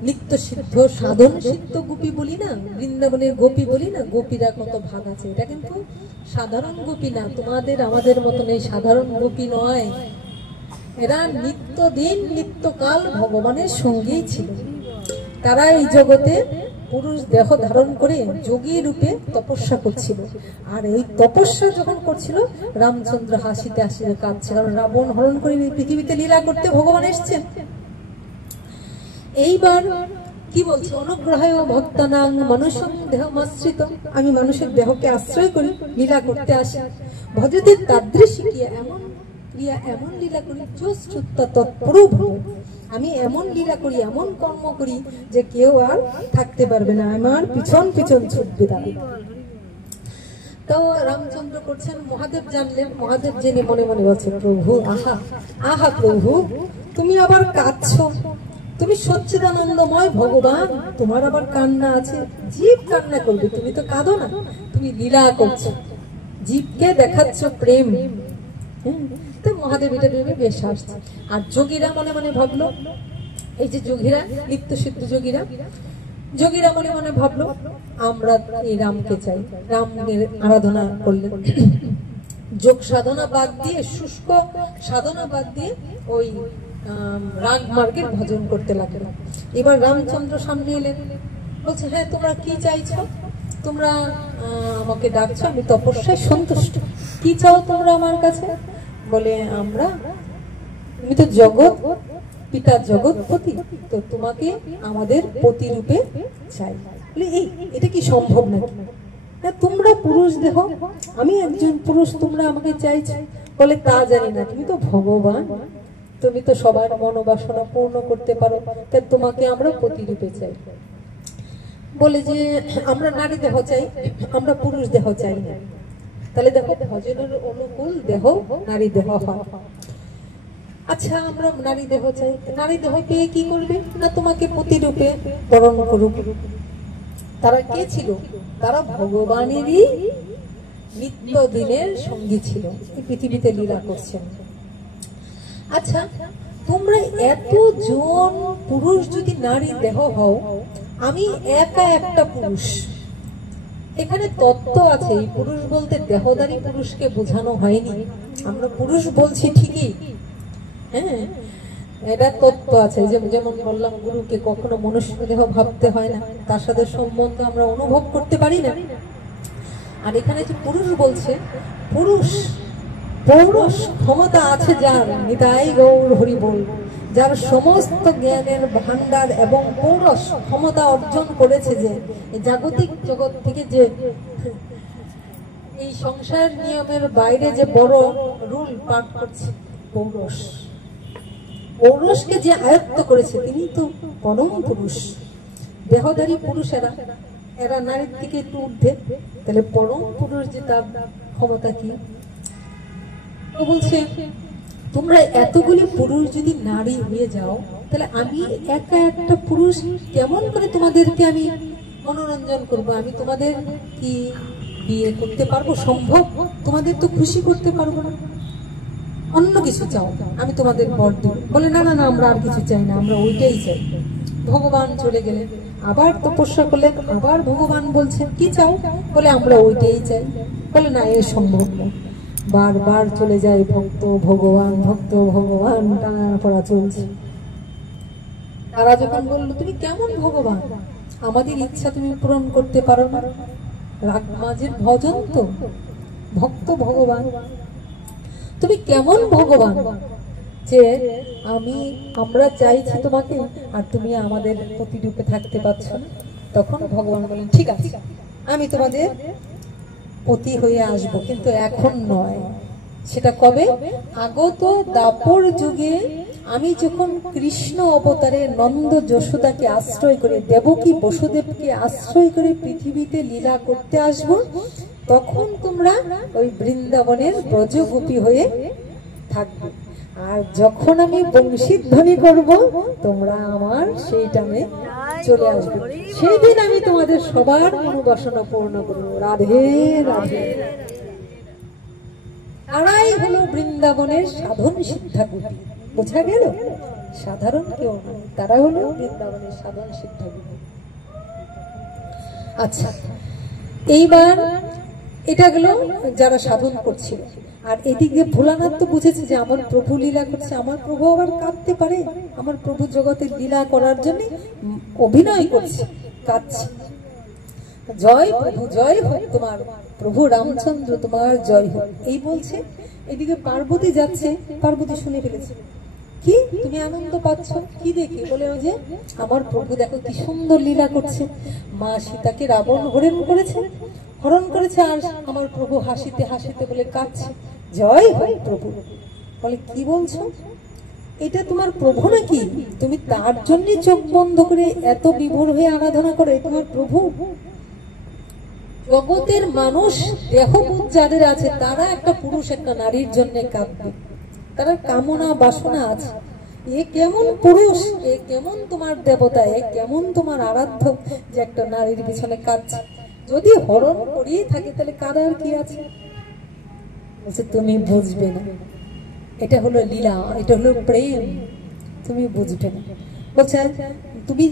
নিত্য সিদ্ধ সাধন সিদ্ধ গোপী বলি না, বৃন্দাবনের গোপী বলি না, গোপীরা কত ভাগ আছে। এটা কিন্তু সাধারণ গোপী না, তোমাদের আমাদের মতন এই সাধারণ গোপী নয়। এরা নিত্যদিন নিত্যকাল ভগবানের সঙ্গেই ছিল। তারা এই জগতে পুরুষ দেহ ধারণ করে যোগী রূপে তপস্যা করছিল। আর এই তপস্যা যখন করছিল রামচন্দ্র হাসিতে হাসিতে কাঁদছে, কারণ রাবণ হরণ করে পৃথিবীতে লীলা করতে ভগবান এসছেন। এইবার কি বলছে, অনুগ্রহায় ভক্তানাং মানুষং দেহমাশ্রিত, আমি মানুষের দেহকে আশ্রয় করি, লীলা করতে আসি। ভজতে তাদৃশী ক্রিয়া, এমন ক্রিয়া এমন লীলা করি যশ্রুতা তৎপরও ভব, আমি এমন লীলা করি, এমন কর্ম করি যে কেউ আর থাকতে পারবে না, আমার পিছন পিছন ছুটবে তারা। তো রামচন্দ্র করছেন, মহাদেব জানলেন, মহাদেব জেনে মনে মনে বলছেন, প্রভু আহা আহা প্রভু, তুমি আবার কাঁদছো, তুমি সচ্চিদানন্দময় ভগবান, তোমার আবার কান্না আছে, জীব কান্না করবে, তুমি তো কাঁদো না, তুমি লীলা করছো, জীবকে দেখাচ্ছ প্রেম। তো মহাদেব এটা ভেবে বেশ আসছে। আর যোগীরা মনে মনে ভাবলো, এই যে যোগীরা, লিপ্ত সিদ্ধ যোগীরা, যোগীরা মনে মনে ভাবলো আমরা এই রামকে চাই, রামের আরাধনা করলেন। যোগ সাধনা বাদ দিয়ে, শুষ্ক সাধনা বাদ দিয়ে ওই রাগ মার্গের ভজন করতে লাগলো। এবার রামচন্দ্র সামনে এলেন, বলছে হ্যাঁ তোমরা কি চাইছো, তোমরা আমাকে ডাকছো, আমি তপস্যায় সন্তুষ্ট, কি চাও তোমরা আমার কাছে? বলে আমরা, তুমি তো জগৎ পিতা জগৎপতি, তো তোমাকে আমাদের পতি রূপে চাই। এটা কি সম্ভব নাকি? তোমরা পুরুষ দেহ, আমি একজন পুরুষ, তোমরা আমাকে চাইছো? বলে তা জানি না, তুমি তো ভগবান, তুমি তো সবার মনোবাসনা পূর্ণ করতে পারো, তাই তোমাকে আমরা পতি রূপে চাই। বলে যে আমরা নারী দেহ চাই, আমরা পুরুষ দেহ চাই না। তাহলে দেখো, ভজনের অনুকূল দেহ নারী দেহ হয়। আচ্ছা আমরা নারী দেহ চাই, নারী দেহ পেয়ে কি করবে না, তোমাকে পতি রূপে বরণ করুক। তারা কে ছিল? তারা ভগবানেরই নিত্য দিনের সঙ্গী ছিল, এই পৃথিবীতে লীলা করছেন। আচ্ছা তোমরা এতজন পুরুষ যদি নারী দেহ হও, আমি একা একটা পুরুষ, এখানে তত্ত্ব আছে। এই পুরুষ বলতে দেহধারী পুরুষকে বোঝানো হয়নি, আমরা পুরুষ বলছি ঠিকই, হ্যাঁ এটা তত্ত্ব আছে। যেমন বললাম, গুরুকে কখনো মনুষ্য দেহ ভাবতে হয় না, তার সাথে সম্বন্ধ আমরা অনুভব করতে পারি না। আর এখানে যে পুরুষ বলছে, পুরুষ পৌরষ ক্ষমতা আছে যার, নিতাই গৌর হরি বল, যার সমস্ত জ্ঞানের ভান্ডার এবং পৌরষ ক্ষমতা অর্জন করেছে, যে জাগতিক জগৎ থেকে যে এই সংসার নিয়মের বাইরে যে বড় রুল পাঠ করছে, পৌরষ, পৌরষকে যে আয়ত্ত করেছে তিনি তো পরম পুরুষ। দেহধারী পুরুষেরা, এরা নারীর থেকে একটু ঊর্ধ্বে, তাহলে পরম পুরুষ যে তার ক্ষমতা কি? বলছে তোমরা এতগুলি পুরুষ যদি নারী হয়ে যাও, তাহলে আমি একা একটা পুরুষ কেমন করে তোমাদেরকে আমি মনোরঞ্জন করব? আমি তোমাদের কি বিয়ে করতে পারবো? সম্ভব? তোমাদের তো খুশি করতে পারবো না, অন্য কিছু চাও, আমি তোমাদের বর দেব। বলে না না না, আমরা আর কিছু চাই না, আমরা ওইটাই চাই। ভগবান চলে গেলেন, আবার তপস্যা করলেন, আবার ভগবান বলছেন কি চাও? বলে আমরা ওইটাই চাই। বলে না, এ সম্ভব না। বারবার চলে যায় ভক্ত ভগবান, ভক্ত ভগবান, টানা পড়া চলছে। তারা যখন বললো তুমি কেমন ভগবান, আমাদের ইচ্ছা তুমি পূরণ করতে পারো না? রাগ মাঝের ভজন তো, ভক্ত ভগবান, তুমি কেমন ভগবান যে আমরা চাইছি তোমাকে আর তুমি আমাদের প্রতিরূপে থাকতে পারছো না? তখন ভগবান বলেন ঠিক আছে, আমি তোমাদের পতি হয়ে আসবো, কিন্তু এখন নয়। সেটা কবে? আগত দাপর যুগে আমি যখন কৃষ্ণ অবতারে নন্দ যশোদাকে আশ্রয় করে, দেবকী বসুদেবকে আশ্রয় করে পৃথিবীতে লীলা করতে আসব, তখন তোমরা ওই বৃন্দাবনের ব্রজগোপী হয়ে থাকবে। আর যখন আমি বংশীধ্বনি করব, তোমরা আমার সেই টানে চলে আসবে, সেই দিন আমি তোমাদের সবার মনোবাসনা পূর্ণ করবো। রাধে রাধে। তারাই হলো বৃন্দাবনের সাধন সিদ্ধা গোপী। বোঝা গেল? সাধারণ কেউ নয়, তারা হলো বৃন্দাবনের সাধন সিদ্ধা গোপী। আচ্ছা, এইবার এটা গেল যারা সাধন করছিল। আর এদিক দিয়ে ভোলানাথ তো বুঝেছে যে আমার প্রভু লীলা করছে, আমার প্রভু আবার কাঁদতে পারে, আমার প্রভু জগতের লীলা করার জন্য অভিনয় করছে, কাঁদছে। জয় প্রভু, জয় হোক তোমার প্রভু রামচন্দ্র, তোমার জয় হোক এই বলছে। এদিকে পার্বতী যাচ্ছে, পার্বতী শুনে ফেলেছে। কি তুমি আনন্দ পাচ্ছ কি দেখে? বলে ওই যে আমার প্রভু দেখো কি সুন্দর লীলা করছে, মা সীতাকে রাবণ হরণ করেছে, আর আমার প্রভু হাসিতে হাসিতে বলে কাঁদছে। জয় হোক প্রভু। বলে কি বলছো, এটা তোমার প্রভু নাকি? তুমি তার জন্য চোখ বন্ধ করে এত বিভোর হয়ে আরাধনা করো, তোমার প্রভু? জগতের মানুষ দেহবোধ যাদের আছে তারা একটা পুরুষ একটা নারীর জন্য কাঁদবে, তারা কামনা বাসনা আছে। এ কেমন পুরুষ, এ কেমন তোমার দেবতা, এ কেমন তোমার আরাধ্য যে একটা নারীর পিছনে কাঁদছে। যদি হরণ করিয়ে থাকে তাহলে কাঁদার কি আছে? বলছে তুমি বুঝবে না, এটা হলো লীলা, এটা হলো প্রেম, তুমি বুঝবে না। বলছে তুমি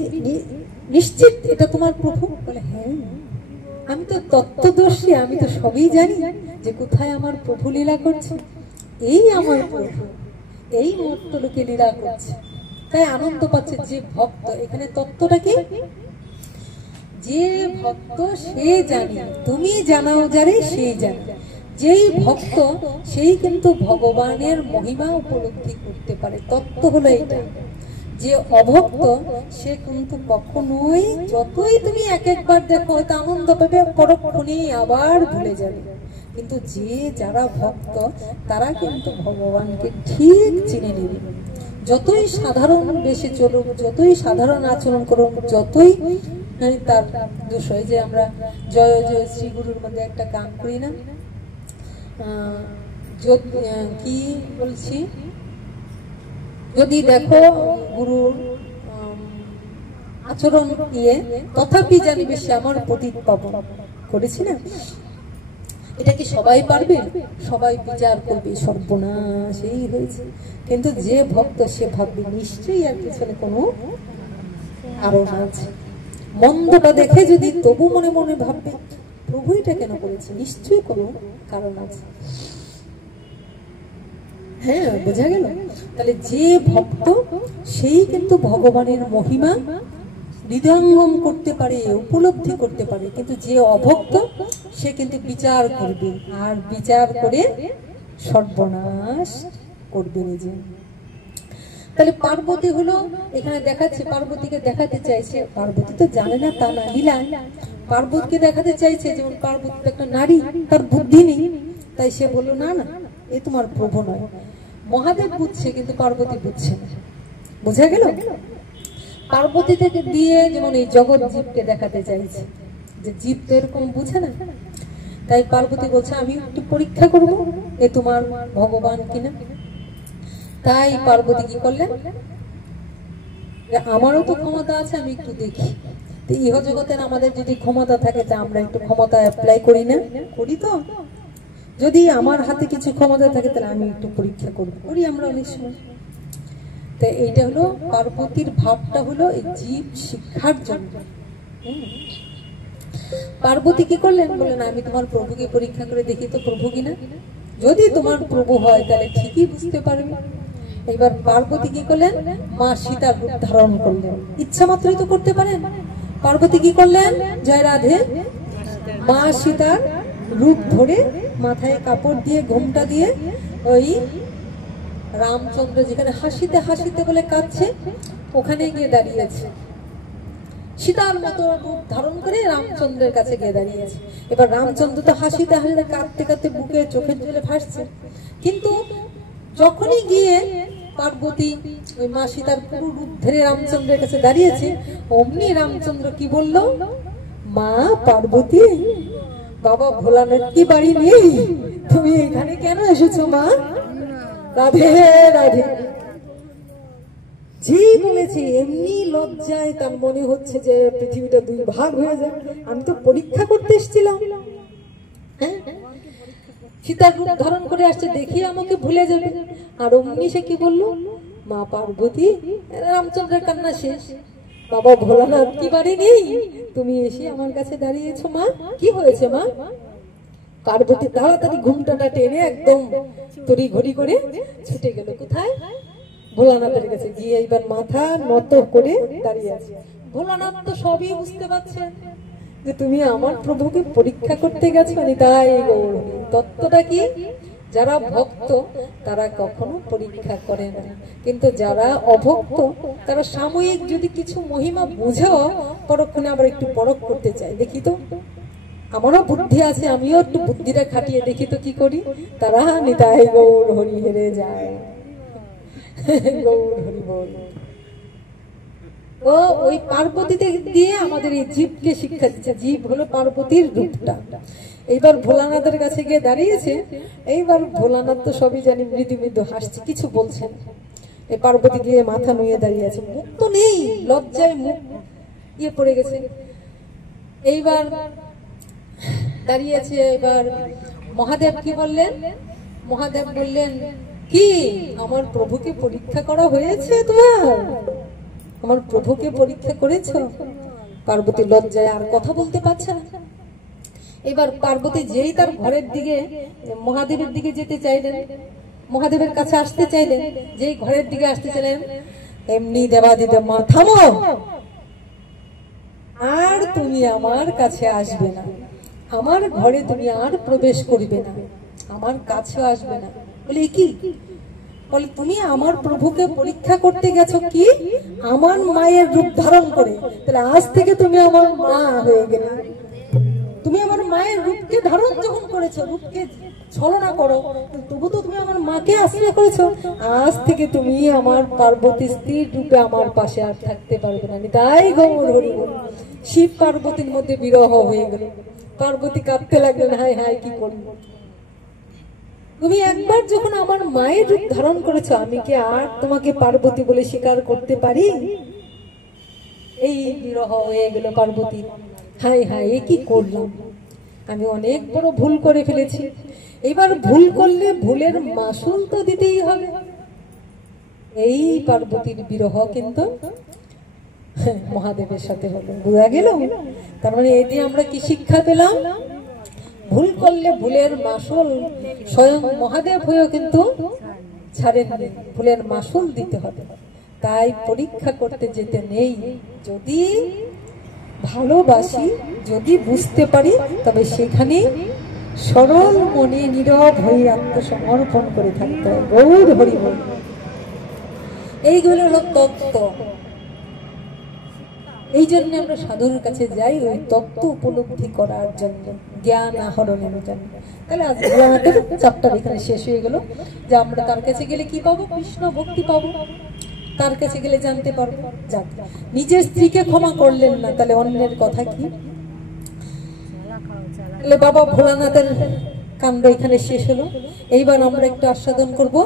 নিশ্চিত এটা তোমার প্রভু? বলে হ্যাঁ, আমি তো তত্ত্বদর্শী, আমি তো সবই জানি যে কোথায় আমার প্রভু লীলা করছে। এই আমার প্রভু এই মর্তলোকে লীলা করছে, তাই আনন্দ পাচ্ছে যে ভক্ত। এখানে তত্ত্বটা কি? যে ভক্ত সে জানে, তুমি জানাও যারে সেই জানে। যেই ভক্ত সেই কিন্তু ভগবানের মহিমা উপলব্ধি করতে পারে। তত্ত্ব হলো এটা। যে অভক্ত সে কিন্তু কখনোই, যতই তুমি এক একবার দেখো হয়তো আনন্দ পাবে, পরক্ষণেই আবার ভুলে যাবে। কিন্তু যে যারা ভক্ত তারা কিন্তু ভগবানকে ঠিক চিনে নেবে। যতই সাধারণ বেশে চলুক, যতই সাধারণ আচরণ করুক, যতই তার দোষ হয়। যে আমরা জয় জয় শ্রী গুরুর মধ্যে একটা গান করি না, কি বলছি, যদি দেখো গুরুর আচরণ নিয়ে তথাপি জানিবে সে আমার পতিত পাবন, করেছি না? এটা কি সবাই পারবে? সবাই বিচার করবে সর্বনাশ এই হয়েছে। কিন্তু যে ভক্ত সে ভাববে নিশ্চয়ই আর পিছনে কোনো কারণ আছে। মন্দটা দেখে যদি তবু মনে মনে ভাববে প্রভু এটা কেন করেছে, নিশ্চয়ই কোনো কারণ আছে। হ্যাঁ, বোঝা গেল? তাহলে যে ভক্ত সেই কিন্তু ভগবানের মহিমা হৃদয়ঙ্গম করতে পারে, উপলব্ধি করতে পারে। কিন্তু যে অভক্ত সে কিন্তু বিচার করবে, আর বিচার করে সর্বনাশ করবে নিজে। তাহলে পার্বতী হলো এখানে দেখাচ্ছে, পার্বতীকে দেখাতে চাইছে। পার্বতী তো জানে না তা না, লীলা। পার্বতীকে দেখাতে চাইছে যেমন পার্বতী একটা নারী, তার বুদ্ধি নেই, তাই সে বললো না না এ তোমার প্রভু নয়। মহাদেব বুঝছে কিন্তু পার্বতী বুঝছে না। বোঝা গেল? পার্বতী থেকে দিয়ে যেমন এই জগৎ জীবকে দেখাতে চাইছে যে জীব তো এরকম বুঝে না, তাই পার্বতী বলছে আমি একটু পরীক্ষা করব এ তোমার ভগবান কিনা। তাই পার্বতী কি করলেন, আমারও তো ক্ষমতা আছে, আমি একটু দেখি। ইহ জগতের আমাদের যদি ক্ষমতা থাকে তা আমরা একটু ক্ষমতা অ্যাপ্লাই করি না? করি তো। যদি আমার হাতে কিছু ক্ষমতা থাকে তাহলে আমি একটু পরীক্ষা করবো, করি আমরা অনেক সময়। তো এইটা হলো পার্বতীর ভাবটা হলো এই জীব শিক্ষার জন্য। পার্বতী কি করলেন, বললেন আমি তোমার প্রভুকে পরীক্ষা করে দেখি তো প্রভু কিনা। যদি তোমার প্রভু হয় তাহলে ঠিকই বুঝতে পারবে। এবার পার্বতী কি করলেন, মা সীতার রূপ ধারণ করলেন। ইচ্ছা মাত্রই তো করতে পারেন। পার্বতী কি করলেন, জয় রাধে, মা সীতার রূপ ধরে মাথায় কাপড় দিয়ে ঘোমটা দিয়ে ওই রামচন্দ্র যেখানে হাসিতে হাসিতে বলে কাঁদছে ওখানে গিয়ে দাঁড়িয়েছে। সীতার মতো রূপ ধারণ করে রামচন্দ্রের কাছে গিয়ে দাঁড়িয়েছে। এবার রামচন্দ্র তো হাসিতে হাসিতে কাঁদতে কাঁদতে বুকে চোখের জলে ভাসছে। কিন্তু যখনই গিয়ে পার্বতী ওই মা সীতার পুরো রূপ ধরে রামচন্দ্রের কাছে দাঁড়িয়েছে, অমনি রামচন্দ্র কি বলল, মা পার্বতী, বাবা ভোলানাথ কি বাড়ি নেই? তুমি এখানে কেন এসেছো মা? রাধে রাধে। জি বলেছি, এমনি লজ্জায় তার মনে হচ্ছে যে পৃথিবীটা দুই ভাগ হয়ে যায়। আমি তো পরীক্ষা করতে এসেছিলাম। হ্যাঁ, সীতার রূপ ধারণ করে আসছে, দেখি আমাকে ভুলে যাবে। আর অমনি সে কি বললো, মা পার্বতী। রামচন্দ্রের কান্না শেষ। বাবা ভোলানাথ কি বাড়ি নেই? তুমি এসে আমার কাছে দাঁড়িয়েছো মা, কি হয়েছে মা? পার্বতী তাড়াতাড়ি ঘুমটাটা টেনে একদম তড়ি ঘড়ি করে ছুটে গেল কোথায়? ভোলানাথের কাছে গিয়ে এইবার মাথা নত করে দাঁড়িয়ে আছে। ভোলানাথ তো সবই বুঝতে পারছেন যে তুমি আমার প্রভুকে পরীক্ষা করতে গেছো। তাই তত্ত্বটা কি? যারা ভক্ত তারা কখনো পরীক্ষা করে না, কিন্তু যারা অভক্ত তারা সাময়িক যদি কিছু মহিমা বুঝেও পরক্ষণে আবার একটু পরখ করতে চায়। দেখি তো আমারও বুদ্ধি আছে, আমিও একটু বুদ্ধিটা খাটিয়ে দেখি তো কি করি। তারা নিতাই গৌর হরি হেরে যায়। গৌর হরি বল। ও ওই পার্বতীতে দিয়ে আমাদের এই জীবকে শিক্ষা দিচ্ছে। জীব হলো পার্বতীর রূপটা। এইবার ভোলানাথের কাছে গিয়ে দাঁড়িয়েছে। এইবার ভোলানাথ তো সবই জানি মৃদু মৃদু হাসছে, কিছু বলছেন। এই পার্বতী গিয়ে মাথা নুয়ে দাঁড়িয়ে আছে, মুখ তো নেই, লজ্জায় মুখ ইয়ে পড়ে গেছে। এইবার দাঁড়িয়ে আছে। এবার মহাদেব কি বললেন? মহাদেব বললেন, কি আমার প্রভুকে পরীক্ষা করা হয়েছে তোমার? আমার প্রভুকে পরীক্ষা করেছো? পার্বতী লজ্জায় আর কথা বলতে পারছে না। এবার পার্বতী যেই তার ঘরের দিকে মহাদেবের দিকে যেতে চাইলেন, মহাদেবের কাছে আসতে চাইলেন, যেই ঘরের দিকে আসতে চাইলেন, এমনি দেবাদিদেব মা থামো, আর তুমি আমার কাছে আসবে না, আমার ঘরে তুমি আর প্রবেশ করবে না, আমার কাছে আসবে না। বলে কি? বলে তুমি আমার প্রভুকে পরীক্ষা করতে গেছো কি আমার মায়ের রূপ ধারণ করে, তাহলে আজ থেকে তুমি আমার মা হয়ে গেলে। তুমি আমার মায়ের রূপকে ধারণ যখন করেছো, রূপকে ছলনা করো, তবু তো তুমি আমার মাকে আশ্রয় করেছো। আজ থেকে তুমি আমার পার্বতী স্ত্রী রূপে আমার পাশে আর থাকতে পারবে না। তাই গৌর হরি বল। শিব পার্বতীর মধ্যে বিরহ হয়ে গেল। পার্বতী কাঁদতে লাগলেন, হায় হায় কি করবো, তুমি একবার যখন আমার মায়ের রূপ ধারণ করেছো, আমি কি আর তোমাকে পার্বতী বলে স্বীকার করতে পারি? এই বিরহ হয়ে গেল পার্বতী। হায় হায় এ কি করলাম, আমি অনেক বড় ভুল করে ফেলেছি। এবার ভুল করলে ভুলের মাসুল তো দিতেই হবে। এই পার্বতীর বিরহ কিন্তু মহাদেবের সাথে হলো। বোঝা গেল? তার মানে এতে আমরা কি শিক্ষা পেলাম? ভুল করলে ভুলের মাসুল স্বয়ং মহাদেব হয়েও কিন্তু ছাড়েন, ভুলের মাসুল দিতে হবে। তাই পরীক্ষা করতে যেতে নেই। যদি ভালোবাসি, যদি বুঝতে পারি, তবে সেখানে সরল মনে নীরব হয়ে আত্মসমর্পণ করে থাকতে হয়। গৌর হরি বল। এইগুলো হলো তত্ত্ব। এই জন্য আমরা সাধুর কাছে যাই, ওই তত্ত্ব উপলব্ধি করার জন্য, জ্ঞান আহরণের জন্য। তাহলে আজ আমাদের চ্যাপ্টার এখানে শেষ হয়ে গেল যে আমরা তার কাছে গেলে কি পাবো? কৃষ্ণ ভক্তি পাবো। তার কাছে গেলে জানতে পারবো। যাক, নিজের স্ত্রীকে ক্ষমা করলেন না, তাহলে অন্যের কথা কি? তাহলে বাবা ভোলানাথের কাণ্ড এখানে শেষ হলো। এইবার আমরা একটু আস্বাদন করব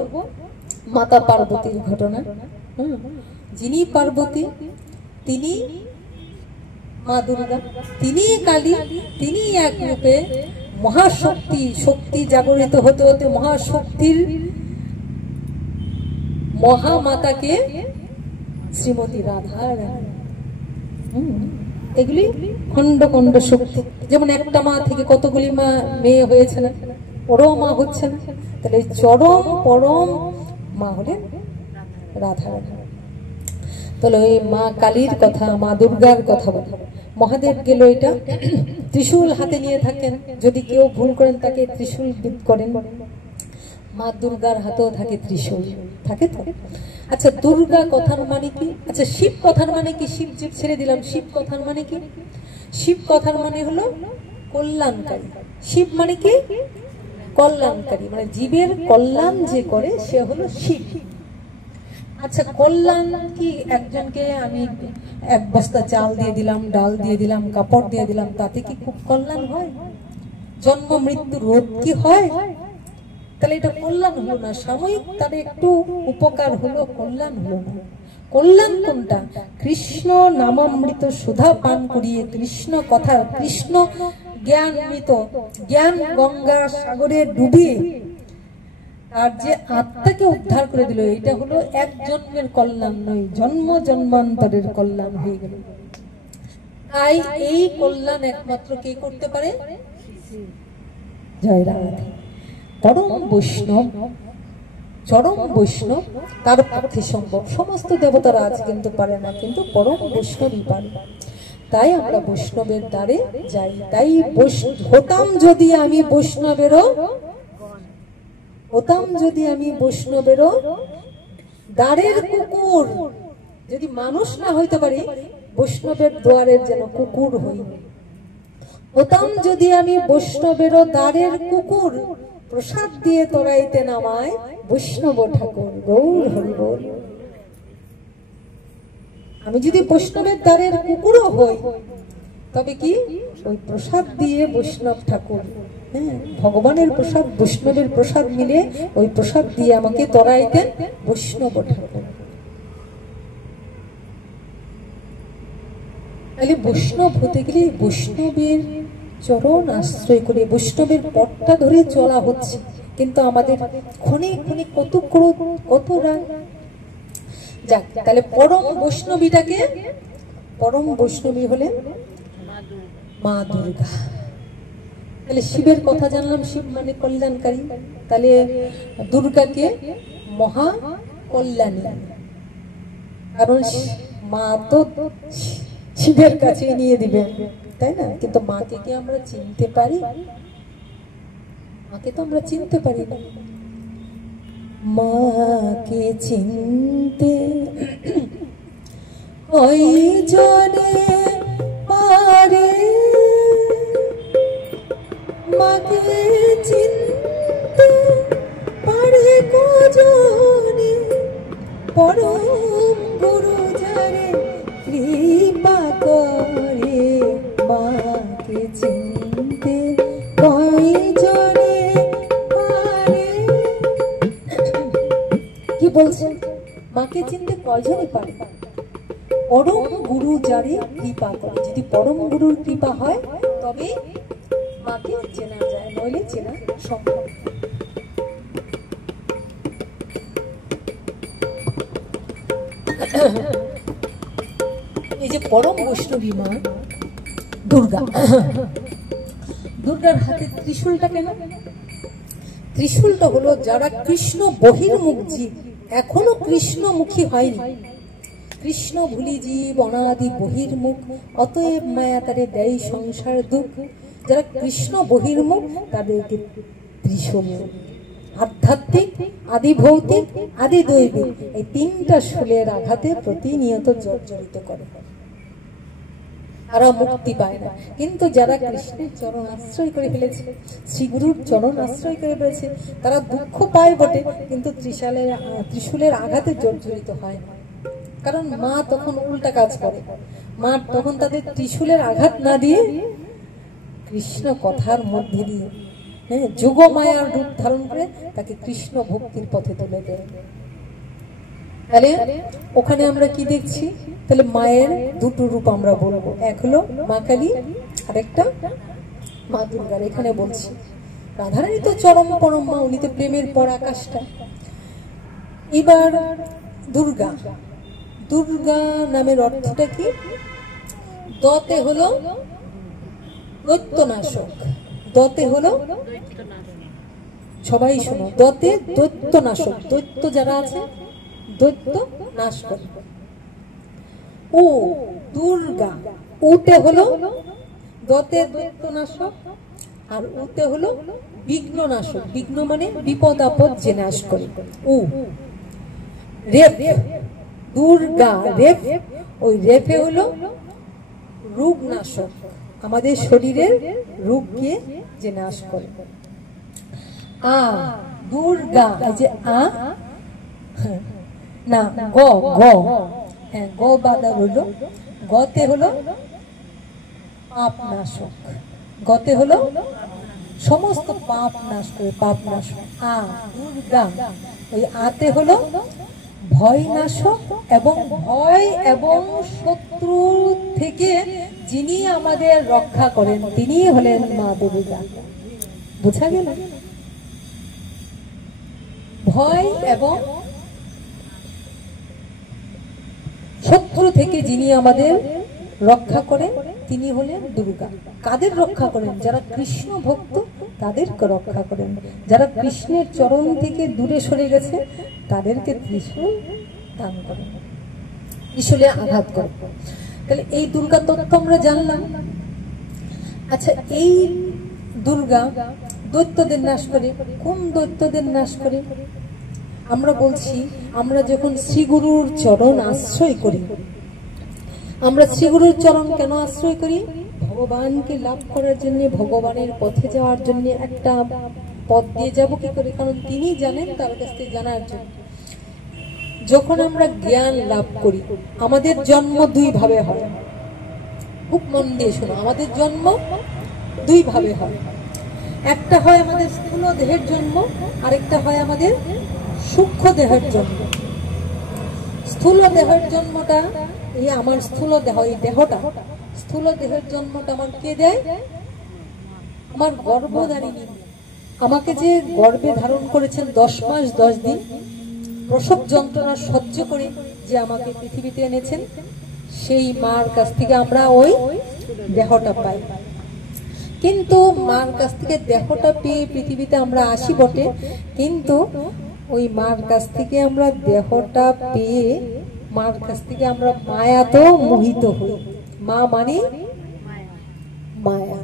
মাতা পার্বতীর ঘটনা। যিনি পার্বতী, তিনি মা দুর্গা, তিনি কালী, তিনি এক রূপে মহাশক্তি। শক্তি জাগরিত হতে হতে মহাশক্তির মহামাতাকে শ্রীমতী রাধা রানী। এগুলি খন্ড খন্ড শক্তি। যেমন একটা মা থেকে কতগুলি মা মেয়ে হয়েছে না, ওরও মা হচ্ছে না। তাহলে চরম পরম মা হলেন রাধা রানী। তাহলে ওই মা কালীর কথা, মা দুর্গার কথা বলে মহাদেব গেল। এটা ত্রিশূল হাতে নিয়ে থাকেন, যদি কেউ ভুল করেন তাকে ত্রিশূল বিদ করেন। মা দুর্গার হাতেও থাকে ত্রিশূল, থাকে তো। আচ্ছা, দুর্গা কথার মানে কি? আচ্ছা, শিব কথার মানে কি? শিব জীব ছেড়ে দিলাম, শিব কথার মানে কি? শিব কথার মানে হলো কল্যাণকারী। শিব মানে কি? কল্যাণকারী, মানে জীবের কল্যাণ যে করে সে হলো শিব। আচ্ছা, কল্যাণ কি? একজনকে আমি এক বস্তা চাল দিয়ে দিলাম, ডাল দিয়ে দিলাম, কাপড় দিয়ে দিলাম, তাতে কি খুব কল্যাণ হয়? জন্ম মৃত্যু রোধ কি হয়? তাহলে এটা কল্যাণ হলো না। সাময়িক তার একটু উপকার হলো, কল্যাণ হলো না। কল্যাণ কোনটা? কৃষ্ণ নামামৃত সুধা পান করিয়ে, কৃষ্ণ কথা, কৃষ্ণ জ্ঞানমৃত জ্ঞান গঙ্গা সাগরে ডুবিয়ে আর যে আত্মাকে উদ্ধার করে দিল, এটা হলো এক জন্মের কল্যাণ নয়, জন্ম জন্মান্তরের কল্যাণ হয়ে গেল। তাই এই কল্যাণ একমাত্র কে করতে পারে? জয় রাধে। পরম বৈষ্ণব, চরম বৈষ্ণব তার পক্ষে সম্ভব। সমস্ত দেবতারা আছে কিন্তু পারে না, কিন্তু পরম বৈষ্ণবই পারে। তাই আমরা বৈষ্ণবের দ্বারে যাই। তাই হতাম যদি আমি বৈষ্ণবেরও, হতাম যদি আমি বৈষ্ণবেরও দ্বারের কুকুর, যদি মানুষ না হইতে পারি বৈষ্ণবের দ্বারের যেন কুকুর হই। হতাম যদি আমি বৈষ্ণবেরও দ্বারের কুকুর, প্রসাদ দিয়ে তোরাইতে নামায় বৈষ্ণব ঠাকুর। গৌর হরি বল। আমি যদি বৈষ্ণবের দ্বারের কুকুরও হই, তবে কি ওই প্রসাদ দিয়ে বৈষ্ণব ঠাকুর, হ্যাঁ, ভগবানের প্রসাদ বৈষ্ণবের প্রসাদ মিলে ওই প্রসাদ দিয়ে আমাকে তোরাইতেন বৈষ্ণব ঠাকুর। তাহলে বৈষ্ণব হতে গেলে বৈষ্ণবের চরণ আশ্রয় করে বৈষ্ণবের পথটা ধরে চলা হচ্ছে। কিন্তু আমাদের ক্ষণে ক্ষণে কত রাগ। যাক, তাহলে পরম বৈষ্ণবীটাকে, পরম বৈষ্ণবী হলেন মা দুর্গা। তাহলে শিবের কথা জানলাম, শিব মানে কল্যাণকারী, তাহলে দুর্গাকে মহা কল্যাণী। কারণ মা তো শিবের কাছে নিয়ে দিবে, তাই না? কিন্তু মাকে কি আমরা চিনতে পারি? মাকে তো আমরা চিনতে পারি না। মাকে চিনতে ওই জনে পারে, মাকে চিনতে পারে কজনে, পরম গুরু যারে কৃপা করে। মাকে চিনতে কয়জনে পারে, কি বলছেন? মাকে চিনতে কয়জনে পারে? পরম গুরু যারে কৃপা করে। যদি পরম গুরুর কৃপা হয় তবে মাকে চেনা যায়, নইলে চেনা সম্ভব। এই যে পরম বৈষ্ণবী মা দুর্গা, দুর্গার হাতে ত্রিশূলটা কেন? ত্রিশূলটা হলো যারা কৃষ্ণ বহির্মুখ জীব, এখনো কৃষ্ণমুখী হয়নি, কৃষ্ণ ভুলি জীব অনাদি বহির্মুখ, অতএব মায়া তারে দেয় সংসার দুঃখ। যারা কৃষ্ণ বহির্মুখ তাদেরকে ত্রিশূল, আধ্যাত্মিক, আদি ভৌতিক, আদি দৈবিক, এই তিনটা শূলের আঘাতে প্রতিনিয়ত জর্জরিত করে, তারা মুক্তি পায় না। কিন্তু যারা কৃষ্ণের চরণ আশ্রয় করে ফেলেছে, শ্রীগুরুর চরণ আশ্রয় করে ফেলেছে, তারা দুঃখ পায় বটে, কিন্তু ত্রিশূলের আঘাতে জর্জরিত হয় না। কারণ মা তখন উল্টা কাজ করে। মা তখন তাদের ত্রিশূলের আঘাত না দিয়ে কৃষ্ণ কথার মধ্যে দিয়ে, হ্যাঁ, যোগ মায়ার রূপ ধারণ করে তাকে কৃষ্ণ ভক্তির পথে তুলে দেয়। তাহলে ওখানে আমরা কি দেখছি? তাহলে মায়ের দুটো রূপ আমরা বলবো, এক হলো মা কালী, আরেকটা মা দুর্গার। এখানে বলছি রাধারানী তো চরম পরম মা, উনি তো প্রেমের পরাকাষ্ঠা। এবার দুর্গা, দুর্গা নামের অর্থটা কি? দতে হলো দৈত্যনাশক, দতে হলো, সবাই শোনো, দতে দৈত্যনাশক, দৈত্য যারা আছে দৈত্য নাশ করে। ও দুর্গা, উতে হলো দতে দৈত্যনাশক, আর উতে হলো বিঘ্ননাশক। বিঘ্ন মানে বিপদ আপদ যে নাশ করে। ও রেফ, দুর্গা রেফ, ওই রেফে হলো রোগনাশক, আমাদের শরীরের রোগকে যে নাশ করে। আ দুর্গা, এই যে আ না গ, গ, হ্যাঁ গ বাদা হলো, গতে হলো পাপ নাশক, গতে হলো সমস্ত পাপ নাশ করে, পাপ নাশক। আ দুর্গা, ওই আতে হলো ভয় নাশক, এবং ভয় এবং শত্রু থেকে যিনি আমাদের রক্ষা করেন তিনি হলেন মা দুর্গা। বোঝা গেল? ভয় এবং শত্রু থেকে যিনি আমাদের রক্ষা করেন তিনি হলেন দুর্গা। কাদের রক্ষা করেন? যারা কৃষ্ণ ভক্ত তাদেরকে রক্ষা করেন। যারা কৃষ্ণের চরণ থেকে দূরে সরে গেছে তাদেরকে ত্রিশূল দান করেন, ত্রিশূলে আঘাত করেন। তাহলে এই দুর্গা তত্ত্ব আমরা জানলাম। আচ্ছা, এই দুর্গা দৈত্যদের নাশ করে। কোন দৈত্যদের নাশ করে? আমরা বলছি, আমরা যখন শ্রীগুরুর চরণ আশ্রয় করি, আমরা শ্রীগুরুর চরণ কেন আশ্রয় করি? ভগবানকে লাভ করার জন্য, ভগবানের পথে যাওয়ার জন্য। একটা পথ দিয়ে যাব কি করে? কারণ তিনি জানেন, তার কাছ থেকে জানার জন্য। যখন আমরা জ্ঞান লাভ করি, আমাদের জন্ম দুই ভাবে হয়। খুব মন দিয়ে শোনো, আমাদের জন্ম দুই ভাবে হয়। একটা হয় আমাদের স্থূল দেহের জন্ম, আরেকটা হয় আমাদের সূক্ষ্ম দেহের জন্ম। স্থূল দেহের জন্মটা, এই আমার স্থূল দেহ, এই দেহটা, স্থূল দেহের জন্মটা আমার কে দেয়? আমার গর্ভধারিণী। আমাকে যে গর্ভে ধারণ করেছেন 10 মাস 10 দিন, প্রসব যন্ত্রণা সহ্য করে যে আমাকে পৃথিবীতে এনেছেন, সেই মার কাছ থেকে আমরা ওই দেহটা পাই। কিন্তু মার কাছ থেকে দেহটা পেয়ে পৃথিবীতে আমরা আসি বটে, কিন্তু ওই মার কাছ থেকে আমরা দেহটা পেয়ে, মার কাছ থেকে আমরা মায়াতেও মোহিত হই। মা মানে মায়া।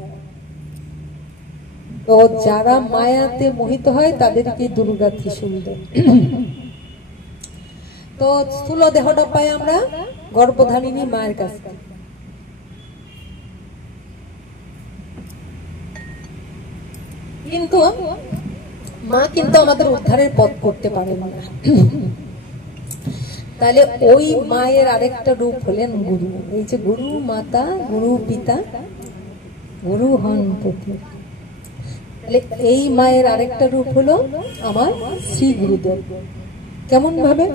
তো যারা মায়াতে মোহিত হয় তাদেরকে দুর্গা ত্রিশূল দেয়। তো স্থূল দেহটা পাই আমরা গর্ভধারিণী মায়ের কাছ থেকে। কিন্তু মা কিন্তু আমাদের উদ্ধারের পথ করতে পারে না। তাহলে ওই মায়ের আরেকটা রূপ হলেন গুরু। এই যে গুরু মাতা, গুরু পিতা, গুরু হন পতি। তাহলে এই মায়ের আরেকটা রূপ হলো আমার শ্রী গুরুদেব। কেমন ভাবে?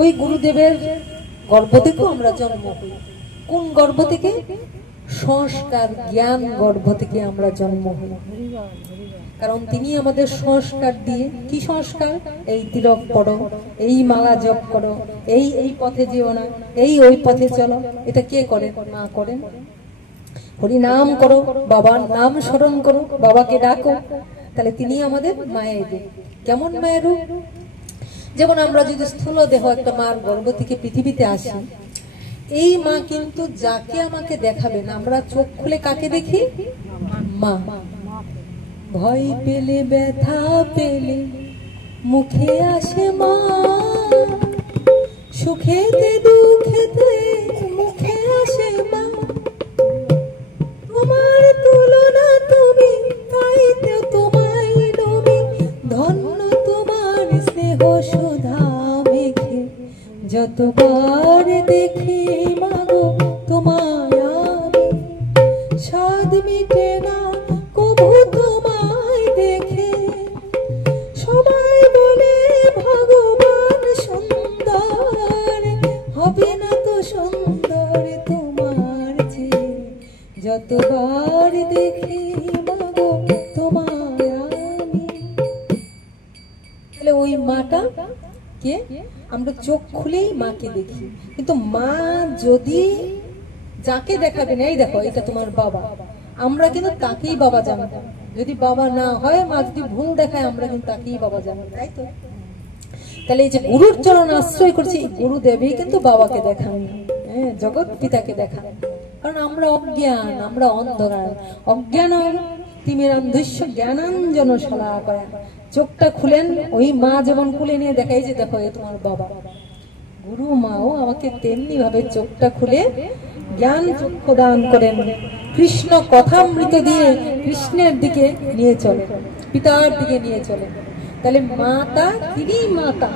ওই গুরুদেবের গর্ভ থেকেও আমরা জন্ম হই। কোন গর্ভ থেকে? সংস্কার জ্ঞান গর্ভ থেকে আমরা জন্ম হই। কারণ তিনি আমাদের সংস্কার দিয়ে, কি সংস্কার? এই তিলক পড়ো, এই মালা জপ করো, এই পথে যেও না, ওই পথে চলো। এটা কে করেন? মা করেন। হরি নাম করো, বাবার নাম স্মরণ করো, বাবাকে ডাকো। তাহলে তিনি আমাদের মায়ের রূপ। কেমন মায়ের রূপ? যেমন আমরা যদি স্থূল দেহ একটা মার গর্ভ থেকে পৃথিবীতে আসি, এই মা কিন্তু যাকে আমাকে দেখাবেন, আমরা চোখ খুলে কাকে দেখি? মা। ভয় পেলে, ব্যথা পেলে মুখে আসে মা, সুখেতে দুঃখেতে মুখে আসে মা। তোমার তুলনা তুমি, তাই তো তোমায় নবী, ধন্য তোমার স্নেহ সুধা মেখে। যতবার দেখি মাগো তোমায় আমি, স্বাদ মিটে না কবু তোমায় দেখে। সবাই বলে ভগবান সুন্দর, হবে না তো সুন্দর তোমার যে। যতবার দেখি মাগো তোমায় আমি। তাহলে ওই মাটা কে? আমরা চোখ খুলেই মাকে দেখি। কিন্তু মা যদি যাকে দেখাবেন, এই দেখো এটা তোমার বাবা, আমরা কিন্তু তাকেই বাবা জানতাম। যদি বাবা না হয়, মা যদি ভুল দেখায়, আমরা কিন্তু তাকেই বাবা জানতাম, তাই তো? তাহলে এই যে গুরুর চরণ আশ্রয় করছি, গুরুদেবই কিন্তু বাবাকে দেখান, হ্যাঁ, জগৎ পিতাকে দেখান। কারণ আমরা অজ্ঞান, আমরা অন্ধকার। অজ্ঞান তিমিরান্ধস্য জ্ঞানাঞ্জন শলাকয়া। চোখটা খুলেন, ওই মা যেমন খুলে নিয়ে দেখাই যে দেখো এ তোমার বাবা। গুরু মাও আমাকে তেমনি ভাবে চোখটা খুলে জ্ঞান চক্ষু দান করেন। কৃষ্ণ কথামৃত দিয়ে কৃষ্ণের দিকে নিয়ে চলে, পিতার দিকে নিয়ে চলে। তাহলে মাতা, তিনি মাতা।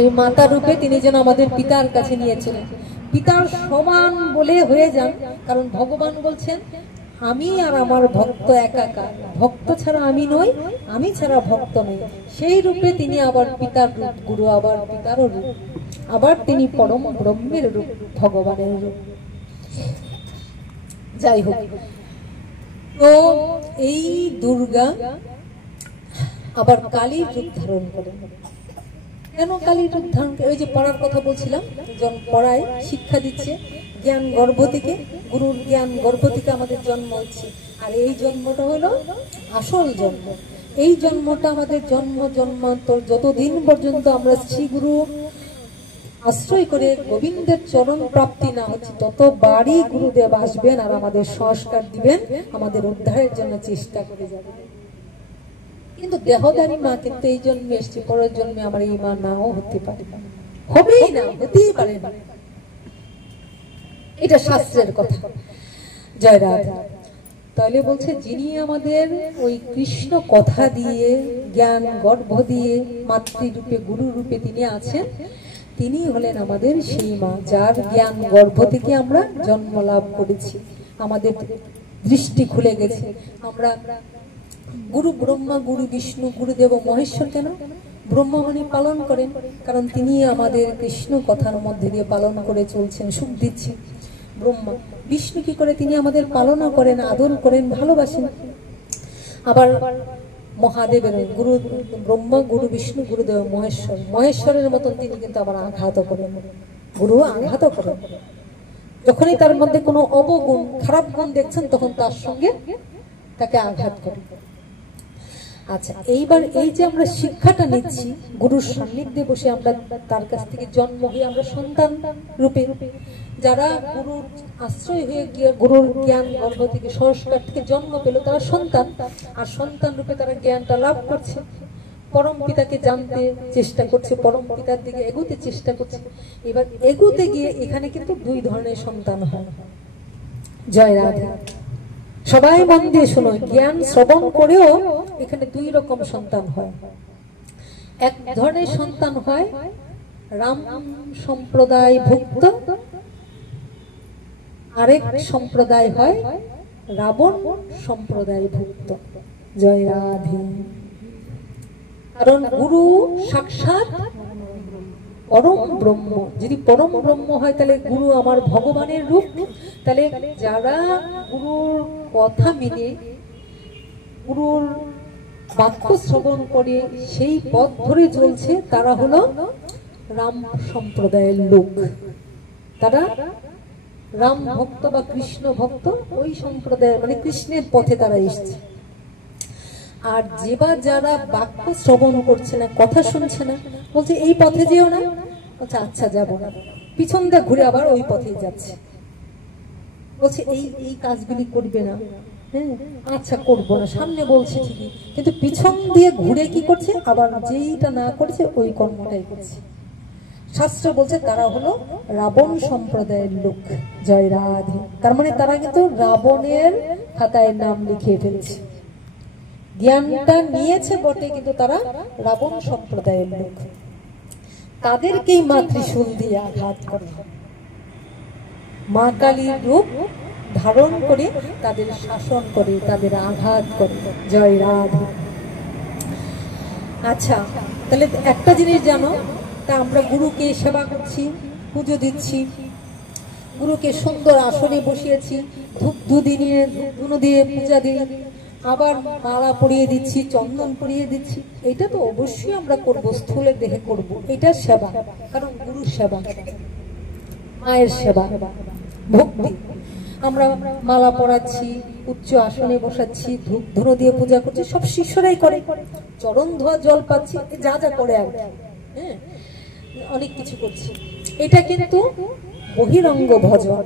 এই মাতা রূপে তিনি যেন আমাদের পিতার কাছে নিয়েছিলেন। পিতার সমান বলে হয়ে যান। কারণ ভগবান বলছেন, আমি আর আমার ভক্ত একাকার, ভক্ত ছাড়া আমি নই, আমি ছাড়া ভক্ত নেই। সেই রূপে তিনি আবার পিতার রূপ, গুরু আবার পিতারও রূপ, আবার তিনি পরম ব্রহ্মের রূপ, ভগবানের রূপ। যাই হোক, তো এই দুর্গা আবার কালীর রূপ ধারণ করেন। কেন কালীর রূপ ধারণ করে? ওই যে পড়ার কথা বলছিলাম, যখন পড়ায় শিক্ষা দিচ্ছে, জ্ঞান গর্ভ থেকে, গুরুর জ্ঞান গর্ভ থেকে আমাদের জন্ম হচ্ছে। আর এই জন্মটা হলো আসল জন্ম। এই জন্মটা আমাদের জন্ম জন্মান্তর, যতদিন পর্যন্ত আমরা শ্রী গুরু আশ্রয় করে গোবিন্দের চরণ প্রাপ্তি না হচ্ছে, ততবারই গুরুদেব আসবেন আর আমাদের সংস্কার দিবেন, আমাদের উদ্ধারের জন্য চেষ্টা করে যাবেন। কিন্তু দেহদারী মা কিন্তু এই জন্মে এসছে, পরের জন্মে আমার এই মা নাও হতে পারে, হবেই না, হতেই পারে না, এটা শাস্ত্রের কথা। জয় রাধা। তাহলে বলছে যিনি আমাদের ওই কৃষ্ণ কথা দিয়ে, জ্ঞান গর্ভ দিয়ে, মাতৃরূপে গুরু রূপে তিনি আছেন, তিনি হলেন আমাদের সেই মা, যার জ্ঞান গর্ভ থেকে আমরা জন্ম লাভ করেছি, আমাদের দৃষ্টি খুলে গেছে। আমরা গুরু ব্রহ্মা, গুরু বিষ্ণু, গুরুদেব মহেশ্বর কেন? ব্রহ্মা মানে পালন করেন, কারণ তিনি আমাদের কৃষ্ণ কথার মধ্যে দিয়ে পালন করে চলছেন, সুখ দিচ্ছেন। ব্রহ্মা। বিষ্ণু কি করে? তিনি আমাদের পালনা করেন, আদর করেন, ভালোবাসেন। আবার মহাদেবের গুরু ব্রহ্মা, গুরু বিষ্ণু, গুরুদেব মহেশ্বর। মহেশ্বরের মতন তিনি কিন্তু আবার আঘাত করেন, গুরু আঘাত করেন। যখনই তার মধ্যে কোনো অবগুণ, খারাপ গুণ দেখছেন, তখন তার সঙ্গে তাকে আঘাত করেন। আচ্ছা, এইবার এই যে আমরা শিক্ষাটা নিচ্ছি গুরুর সান্নিধ্যে বসে, আমরা তার কাছ থেকে জন্ম হয়ে আমরা সন্তান রূপে, যারা গুরুর আশ্রয় হয়ে গিয়ে গুরুর জ্ঞান গর্ভ থেকে, সংস্কার থেকে জন্ম পেল, তারা সন্তান। আর সন্তান রূপে তারা জ্ঞানটা লাভ করছে, পরম পিতাকে জানতে চেষ্টা করছে, পরম পিতার দিকে এগোতে চেষ্টা করছে। এবার এগোতে গিয়ে এখানে কিন্তু দুই ধরনের সন্তান হয়। জয় রাধা। সবাই মন দিয়ে শোনো, জ্ঞান শ্রবণ করেও এখানে দুই রকম সন্তান হয়। এক ধরনের সন্তান হয় রাম সম্প্রদায় ভুক্ত, আরেক সম্প্রদায় হয় রাবণ সম্প্রদায় ভুক্ত। জয় রাধে। কারণ গুরু সাক্ষাৎ পরম ব্রহ্ম। যদি পরম ব্রহ্ম হয়, তাহলে গুরু আমার ভগবানের রূপ। তাহলে যারা গুরুর কথা মেনে, গুরুর বাক্য শ্রবণ করে সেই পথ ধরে চলছে, তারা হলো রাম সম্প্রদায়ের লোক। তারা রাম ভক্ত বা কৃষ্ণ ভক্ত, ওই সম্প্রদায়ের, মানে কৃষ্ণের পথে তারা এসছে। আর যেবার যারা বাক্য শ্রবণ করছে না, কথা শুনছে না, বলছে এই পথে যেও না, বলছে আচ্ছা যাবো না, পিছন দিয়ে ঘুরে আবার ওই পথেই যাচ্ছে, বলছে এই এই কাজগুলি করবে না, হ্যাঁ আচ্ছা করবো না, সামনে বলছে ঠিকই, কিন্তু পিছন দিয়ে ঘুরে কি করছে, আবার যেইটা না করছে ওই কর্মটাই করছে। শাস্ত্র বলছে তারা হলো রাবণ সম্প্রদায়ের লোক। জয় রাধে। তার মানে তারা কিন্তু রাবণের খাতায় নাম লিখিয়ে ফেলছে। জ্ঞানটা নিয়েছে বটে, কিন্তু তারা রাবণ সম্প্রদায়ের লোক। তাদেরকেই মা ত্রিশূল দিয়ে আঘাত করে, মা কালীর রূপ ধারণ করে তাদের শাসন করে, তাদের আঘাত করে। জয় রাধে। আচ্ছা, তাহলে একটা জিনিস জানো, তা আমরা গুরুকে সেবা করছি, পুজো দিচ্ছি, গুরুকে সুন্দর আসনে বসিয়েছি, ধূপ দিয়ে পূজা দিই, আবার মালা পরিয়ে দিচ্ছি, চন্দন পরিয়ে দিচ্ছি। এটা তো অবশ্যই আমরা করব, স্থূলের দেহে করব, এটা সেবা। কারণ গুরুর সেবা, মায়ের সেবা, ভক্তি। আমরা মালা পরাচ্ছি, উচ্চ আসনে বসাচ্ছি, ধূপ ধুনো দিয়ে পূজা করছি, সব শিষ্যরাই করে। চরণ ধোয়া, জল পাচ্ছি, যা যা করে আর হ্যাঁ অনেক কিছু করছি। এটা কিন্তু বহিরঙ্গ ভজন।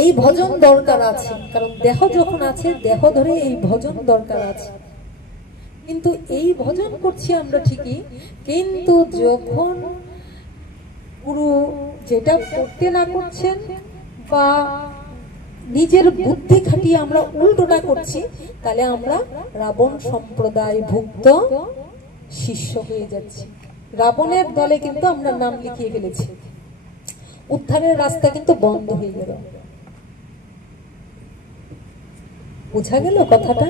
এই ভজন দরকার আছে, কারণ দেহ যখন আছে, দেহ ধরে এই ভজন দরকার আছে। কিন্তু এই ভজন করছি আমরা ঠিকই, কিন্তু যখন গুরু যেটা করতে না করছেন, বা নিজের বুদ্ধি খাটিয়ে আমরা উল্টোটা করছি, তাহলে আমরা রাবণ সম্প্রদায় ভুক্ত শিষ্য হয়ে যাচ্ছি। রাবণের দলে কিন্তু আমরা নাম লিখিয়ে ফেলেছি, উদ্ধারের রাস্তা কিন্তু বন্ধ হয়ে গেল। বোঝা গেল কথাটা?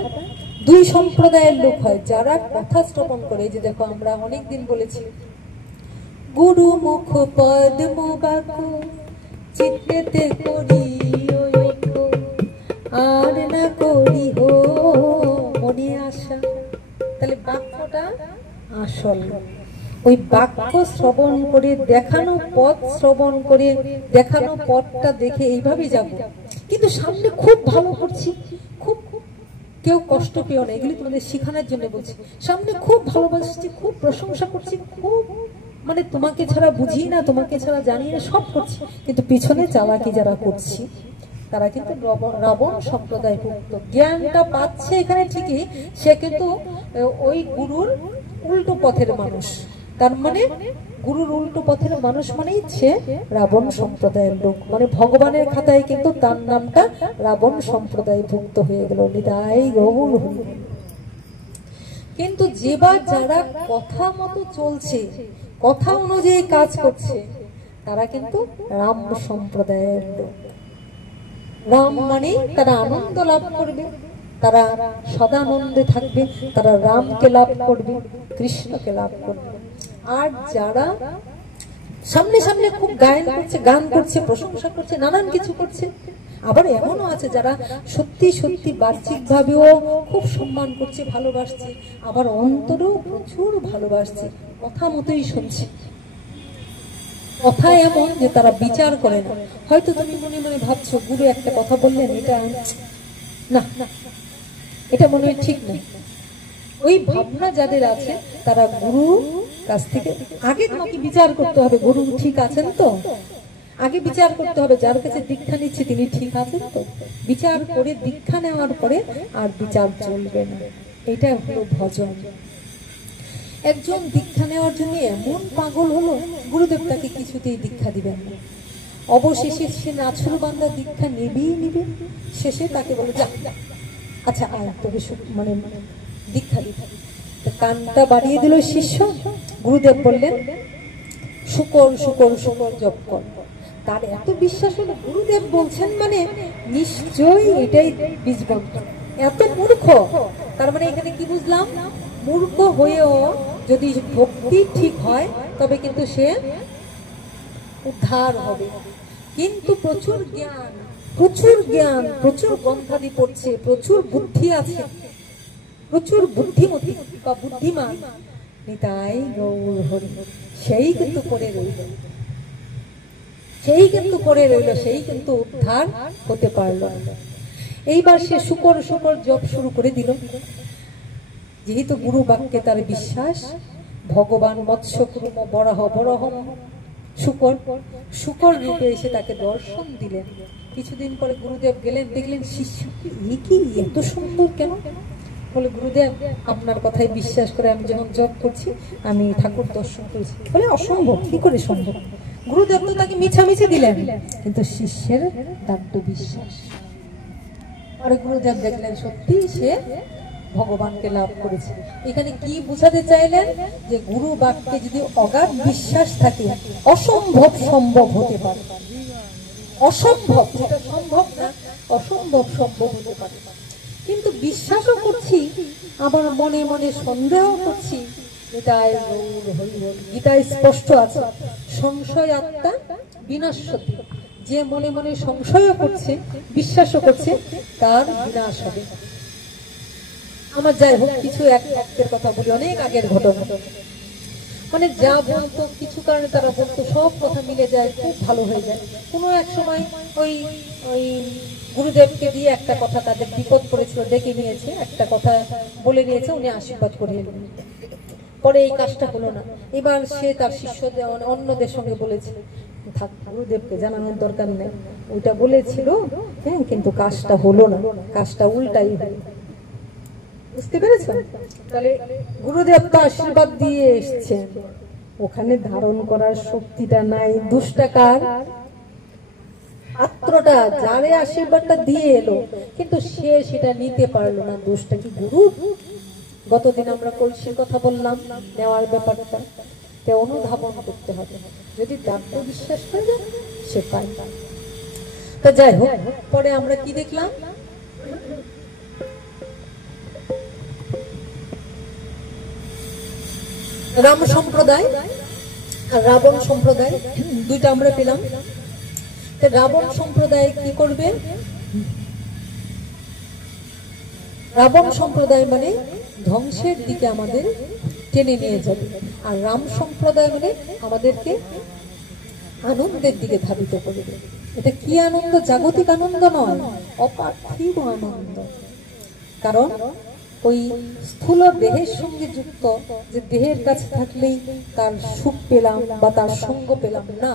দুই সম্প্রদায়ের লোক হয়, যারা কথা শ্রবণ করে। যে দেখো, আমরা অনেকদিন বলেছি, গুরু মুখ পদ্ম বাক্য চিত্তেতে করি আর না করি হো মনে আশা। তাহলে বাক্যটা আসল, ওই বাক্য শ্রবণ করে, দেখানো পথ শ্রবণ করে, দেখানো পথটা দেখে এইভাবেই যাব। কিন্তু সামনে খুব ভালো করছি, খুব কেউ কষ্ট পেও না, এগুলি তোমাদের শেখানোর জন্য বলছি। সামনে খুব ভালোবাসছি, খুব প্রশংসা করছি, খুব মানে তোমাকে ছাড়া বুঝি না, তোমাকে ছাড়া জানি না, সব করছি, কিন্তু পিছনে চালাকি যারা করছি তারা কিন্তু রাবণ সম্প্রদায় ভুক্ত। জ্ঞানটা পাচ্ছে এখানে ঠিকই, সে কিন্তু ওই গুরুর উল্টো পথের মানুষ। তার মানে গুরুর উল্টো পথের মানুষ মানেই সে রাবণ সম্প্রদায়ের লোক, মানে ভগবানের খাতায় কিন্তু তার নামটা রাবণ সম্প্রদায় ভুক্ত হয়ে গেল। নিতাই গৌর হরি। কিন্তু যেবার যারা কথা মতো চলছে, কথা অনুযায়ী কাজ করছে, তারা কিন্তু রাম সম্প্রদায়ের লোক। রাম মানে তারা আনন্দ লাভ করবে, তারা সদানন্দে থাকবে, তারা রামকে লাভ করবে, কৃষ্ণকে লাভ করবে। আর যারা সামনে সামনে খুব গান করছে, প্রশংসা করছে, নানান কিছু করছে, আবার এমনও আছে যারা সত্যি সত্যি বাহ্যিক ভাবেও খুব সম্মান করছে, ভালোবাসছে, আবার অন্তরেও প্রচুর ভালোবাসছে, কথা মতোই শুনছে। কথা এমন যে তারা বিচার করে না। হয়তো তুমি মনে মনে ভাবছো গুরু একটা কথা বললেন, এটা না, এটা মনে হয় ঠিক না, ওই ভাবনা যাদের আছে তারা গুরু কাছ থেকে আগে তোমাকে বিচার করতে হবে, গুরু ঠিক আছেন তো, আগে বিচার করতে হবে যার কাছে দীক্ষা নিচ্ছে তিনি ঠিক আছেন তো। বিচার করে দীক্ষা নেওয়ার পরে আর বিচার চলবে না। এটা হলো ভজন। একজন দীক্ষা নেওয়ার জন্য এমন পাগল হলো, গুরুদেব তাকে কিছুতেই দীক্ষা দিবেন না। অবশেষে সে নাছুরবান্দা দীক্ষা নেবেই নিবে। শেষে তাকে বলে যা, আচ্ছা আয় তোকে মানে দীক্ষা দিতে। কানটা বাড়িয়ে দিল শিষ্য। গুরুদেব বললেন শুকর শুকর শুকর জপ কর। তার এত বিশ্বাস হলো, গুরুদেব বলছেন মানে নিশ্চয়ই এটাই বীজবন্ত। এত মূর্খ, তার মানে এখানে কি বুঝলাম, মূর্খ হয়েও যদি ভক্তি ঠিক হয় তবে কিন্তু সে উদ্ধার হবে। কিন্তু প্রচুর জ্ঞান, প্রচুর জ্ঞান, প্রচুর গন্ধাদি পড়ছে, প্রচুর বুদ্ধি আছে, প্রচুর বুদ্ধিমতী বা বুদ্ধিমান, নিতাই গৌর হরি, সেই কিন্তু পড়ে রইল, সেই কিন্তু পড়ে রইল, সেই কিন্তু উদ্ধার হতে পারল না। এইবার সে শুকর শুকর জপ শুরু করে দিল। যেহেতু গুরু বাক্যে তার বিশ্বাস, ভগবান মৎস্য কুর্ম বরাহ, বরাহম শুকর, শুকর রূপে এসে তাকে দর্শন দিলেন। কিছুদিন পরে গুরুদেব গেলেন, দেখলেন শিষ্য কি এত সুন্দর কেন? বলে গুরুদেব আপনার কথাই বিশ্বাস করে আমি যখন জপ করছি আমি ঠাকুর দর্শন করেছি। বলে অসম্ভব, কি করে সম্ভব? গুরুদেব তো তাকে মিছামিছি দিলেন, কিন্তু শিষ্যের দাব্য বিশ্বাস। পরে গুরুদেব দেখলেন সত্যি সে ভগবানকে লাভ করেছে। এখানে কি বোঝাতে চাইলেন, যে গুরু বাক্যে যদি অগাধ বিশ্বাস থাকে অসম্ভব সম্ভব হতে পারে। অসম্ভব যেটা সম্ভব না, অসম্ভব সম্ভব হতে পারে। কিন্তু বিশ্বাসও করছি, আবার মনে মনে সন্দেহ করছি। গীতায় স্পষ্ট আছে, সংশয় আত্মা বিনাশতি। যে মনে মনে সংশয়ও করছে, বিশ্বাসও করছে, তার বিনাশ হবে। আমার যাই হোক, কিছু এক ভক্তের কথা বলি, অনেক আগের ঘটনা। মানে যা বলতো কিছু কারণে তারা বলতো সব কথা মিলে যায়, খুব ভালো হয়ে যায়। কোনো এক সময় ওই ওই গুরুদেবকে দিয়ে একটা কথা তাদের বিপদ পড়েছিল, ডেকে নিয়েছে, একটা কথা বলে নিয়েছে, উনি আশীর্বাদ করে এলেন। পরে এই কাজটা হলো না। এবার সে তার শিষ্যদের অন্যদের সঙ্গে বলেছে, থাক গুরুদেবকে জানানোর দরকার নেই, ওইটা বলেছিল হ্যাঁ, কিন্তু কাজটা হলো না, কাজটা উল্টাই হলো। বুঝতে পেরেছ? তাহলে গুরুদেব তো আশীর্বাদ দিয়ে এসছেন, ওখানে ধারণ করার শক্তিটা নাই। দুষ্টাকার আত্মটা যারে আশীর্বাদটা দিয়ে এলো, কিন্তু সে সেটা নিতে পারলো না। দোষটা কি গুরু? গতদিন আমরা কলসির কথা বললাম, নেওয়ার ব্যাপারটা, তে অনুধাবন করতে হবে। যদি দাব্য বিশ্বাস করে যায় সে পায়। তা যাই হোক, পরে আমরা কি দেখলাম, রাম সম্প্রদায় আর রাবণ সম্প্রদায়, দুইটা আমরা পেলাম। রাবণ সম্প্রদায় কি করবে? রাবণ সম্প্রদায় মানে ধ্বংসের দিকে আমাদের টেনে নিয়ে যাবে। আর রাম সম্প্রদায় মানে আমাদেরকে আনন্দের দিকে ধাবিত করবে। এটা কি আনন্দ? জাগতিক আনন্দ নয়, অপার্থিব আনন্দ। কারণ ওই স্থূল দেহের সঙ্গে যুক্ত, যে দেহের কাছে থাকলেই তার সুখ পেলাম বা তার সঙ্গ পেলাম না।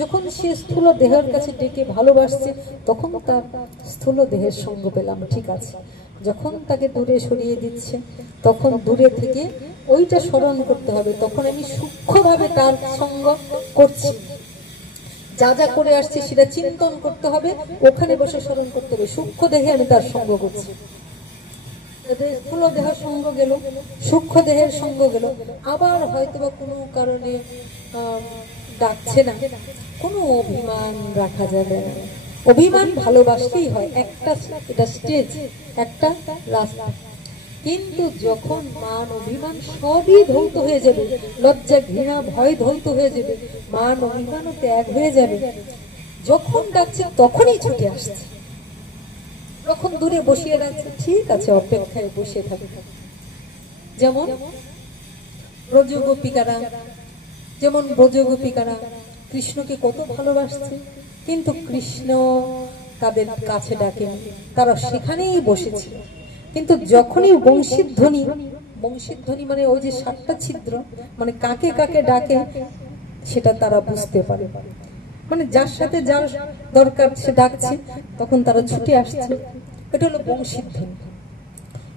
যখন সে স্থূল দেহের কাছে ডেকে ভালোবাসছে তখন তার স্থূল দেহের সঙ্গ পেলাম, ঠিক আছে। যখন তাকে দূরে সরিয়ে দিচ্ছে তখন দূরে থেকে ওইটা স্মরণ করতে হবে, তখন আমি সূক্ষ্মভাবে তার সঙ্গ করছি। যা যা করে আসছে সেটা চিন্তন করতে হবে, ওখানে বসে স্মরণ করতে হবে, সূক্ষ্ম দেহে আমি তার সঙ্গ করছি। স্থূল দেহের সঙ্গ গেল, সূক্ষ্ম দেহের সঙ্গ গেল, আবার হয়তো বা কোনো কারণে ডাকছে না, কোনো অভিমান রাখা যাবে না। অভিমান ভালোবাসতেই হয়, একটা এটা স্টেজ, একটা রাস্তা। কিন্তু যখন মান অভিমান সবই ধৌত হয়ে যাবে, লজ্জা ঘৃণা ভয় ধৌত হয়ে যাবে, মান অভিমানও ত্যাগ হয়ে যাবে, যখন ডাকছে তখনই ছুটে আসছে। যখন দূরে বসিয়ে রাখছে, ঠিক আছে, অপেক্ষায় বসে থাকবে। যেমন ব্রজগোপিকারা, কৃষ্ণকে কত ভালোবাসছে, কিন্তু কৃষ্ণ তাদের কাছে ডাকেনি, তারা সেখানেই বসেছিল। কিন্তু যখনই বংশীধ্বনি মানে ওই যে 7টা ছিদ্র, মানে কাকে কাকে ডাকে সেটা তারা বুঝতে পারে, মানে যার সাথে যার দরকার সে ডাকছে, তখন তারা ছুটে আসছে। এটা হলো বংশীধ্বনি।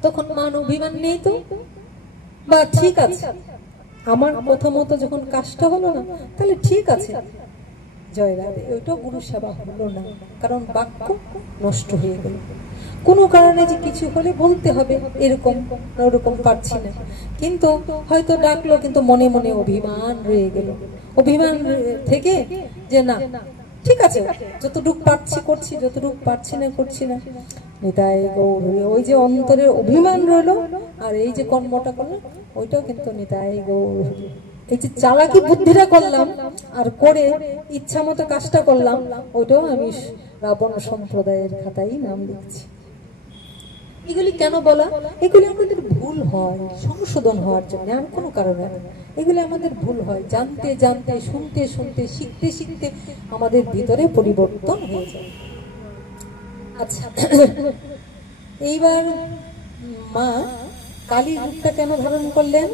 তখন মান অভিমান নেই তো, বা ঠিক আছে, আমার প্রথমত যখন কাজটা হলো না, তাহলে ঠিক আছে, জয় রাধে, ওইটাও গুরু সেবা হলো না, কারণ বাক্য নষ্ট হয়ে গেল। কোনো কারণে যে কিছু হলে বলতে হবে, এরকম ওরকম পারছি না, কিন্তু হয়তো ডাকলো, কিন্তু মনে মনে অভিমান রয়ে গেল। অভিমান থেকে যে না, ঠিক আছে, যতটুকু পারছি করছি, যতটুকু পারছি না করছি না, নিতাই গৌর। ওই যে অন্তরের অভিমান রইলো, আর এই যে কর্মটা করলাম ওইটাও কিন্তু নিতাই গৌর। এই যে চালাকি বুদ্ধিটা করলাম আর করে ইচ্ছা মতো কাজটা করলাম, ওইটাও আমি রাবণ সম্প্রদায়ের খাতায় নাম লিখছি। এগুলি কেন বলা? এগুলি আমাদের ভুল হয় সংশোধন হওয়ার জন্য, আর কোনো কারণে না। এগুলি আমাদের ভুল হয় জানতে জানতে, শুনতে শুনতে, শিখতে শিখতে আমাদের ভিতরে পরিবর্তন হয়ে যায়। আচ্ছা, এইবার মা কালীর রূপটা কেন ধারণ করলেন?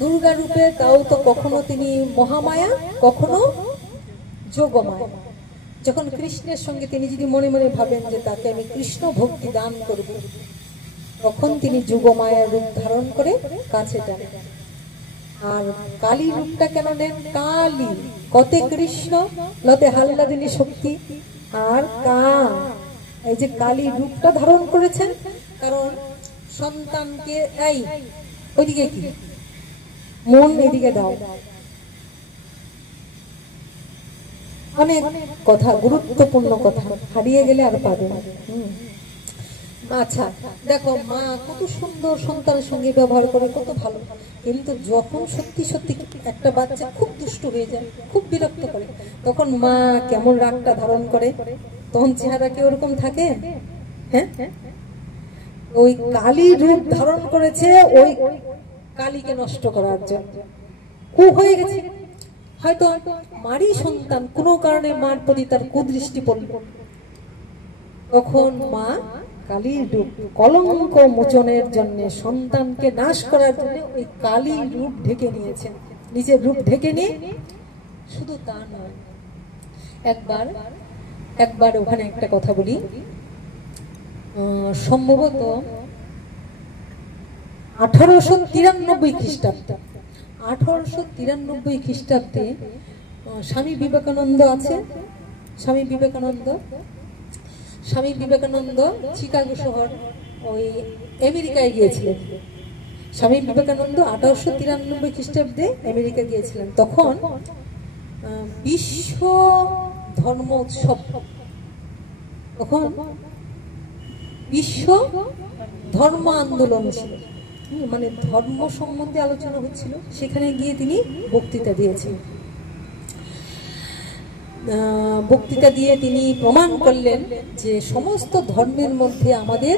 দুর্গা রূপে, তাও তো কখনো তিনি মহামায়া, কখনো যোগমায়া। যখন কৃষ্ণের সঙ্গে তিনি যদি মনে মনে ভাবেন যে তাকে আমি কৃষ্ণ ভক্তি দান করব, তখন তিনি যোগমায়ার রূপ ধারণ করে কাছে টানেন। আর কালী রূপটা কেন নেন? কালী কতে কৃষ্ণ, লতে হাল্লাদিনী শক্তি, আর এই যে কালী রূপটা ধারণ করেছেন, কারণ সন্তানকে, এই ওইদিকে কি মন, এদিকে দাও, অনেক কথা, গুরুত্বপূর্ণ কথা হারিয়ে গেলে আর পাবে না। আচ্ছা দেখো, মা কত সুন্দর সন্তানের সঙ্গে ব্যবহার করে, কত ভালো, কিন্তু যখন সত্যি সত্যি একটা বাচ্চা খুব দুষ্ট হয়ে যায়, খুব বিরক্ত করে, তখন মা কেমন রাগটা ধারণ করে, তখন চেহারা কি ওরকম থাকে? হ্যাঁ, ওই কালী রূপ ধারণ করেছে ওই কালীকে নষ্ট করার জন্য। খুব হয়ে গেছে, হয়তো মারই সন্তান, কোনো কারণে মার প্রতি তার কুদৃষ্টি পড়ল, তখন মা কালীর রূপ কলঙ্ক মোচনের জন্য, সন্তানকে নাশ করার জন্য ওই কালী রূপ ঢেকে নিয়েছেন, নিজের রূপ ঢেকে নিয়ে। শুধু তা নয়, একবার ওখানে একটা কথা বলি, সম্ভবত 1893 খ্রিস্টাব্দে, 1893 খ্রিস্টাব্দে স্বামী বিবেকানন্দ আছে। স্বামী বিবেকানন্দ চিকাগো শহর, ওই আমেরিকায় গিয়েছিলেন। স্বামী বিবেকানন্দ 1893 খ্রিস্টাব্দে আমেরিকা গিয়েছিলেন। তখন বিশ্ব ধর্ম উৎসব, তখন বিশ্ব ধর্ম আন্দোলন ছিল, মানে ধর্ম সম্বন্ধে আলোচনা হচ্ছিল। সেখানে গিয়ে তিনি বক্তৃতা দিয়েছেন। বক্তৃতা দিয়ে তিনি প্রমাণ করলেন যে সমস্ত ধর্মের মধ্যে আমাদের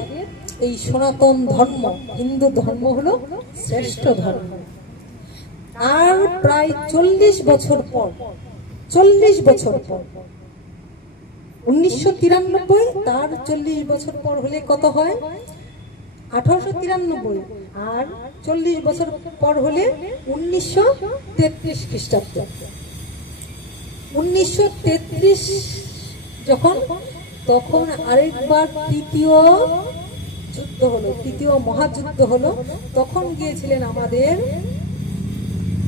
এই সনাতন ধর্ম, হিন্দু ধর্ম হলো শ্রেষ্ঠ ধর্ম। আর প্রায় 40 বছর পর 1993, তার 40 বছর পর হলে কত হয়? 1893। আর 40 বছর পর হলে 1933 খ্রিস্টাব্দ। 1933 যখন, তখন আরেকবার তৃতীয় যুদ্ধ হলো, তৃতীয় মহাযুদ্ধ হলো। তখন গিয়েছিলেন আমাদের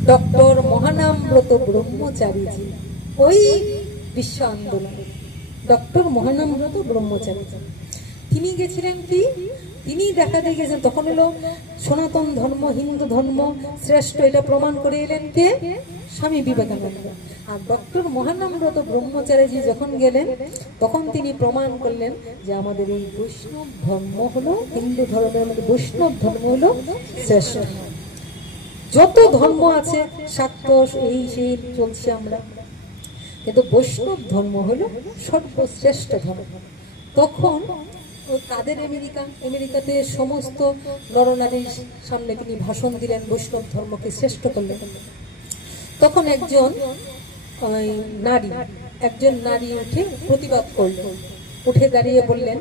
ডক্টর মহানামব্রত ব্রহ্মচারীজি ওই বিশ্ব আন্দোলনে। ডক্টর মহানামব্রত ব্রহ্মচারীজি তিনি গেছিলেন কি, তিনি দেখাতে গেছেন। তখন হলো সনাতন ধর্ম, হিন্দু ধর্ম শ্রেষ্ঠ, এটা প্রমাণ করে এলেন কে? স্বামী বিবেকানন্দ। আর ডক্টর মহানামব্রত ব্রহ্মচারীজি যখন গেলেন, তখন তিনি প্রমাণ করলেন যে আমাদের এই বৈষ্ণব ধর্ম হলো, হিন্দু ধর্মের মধ্যে বৈষ্ণব ধর্ম হলো শ্রেষ্ঠ। যত ধর্ম আছে শাক্ত এই সেই চলছে আমরা, কিন্তু বৈষ্ণব ধর্ম হলো সর্বশ্রেষ্ঠ ধর্ম। তখন তাদের আমেরিকাতে সমস্ত নরনারীর সামনে তিনি ভাষণ দিলেন, বৈষ্ণব ধর্মকে শ্রেষ্ঠ করলেন। তখন একজন নারী উঠে প্রতিবাদ করল, উঠে দাঁড়িয়ে বললেন,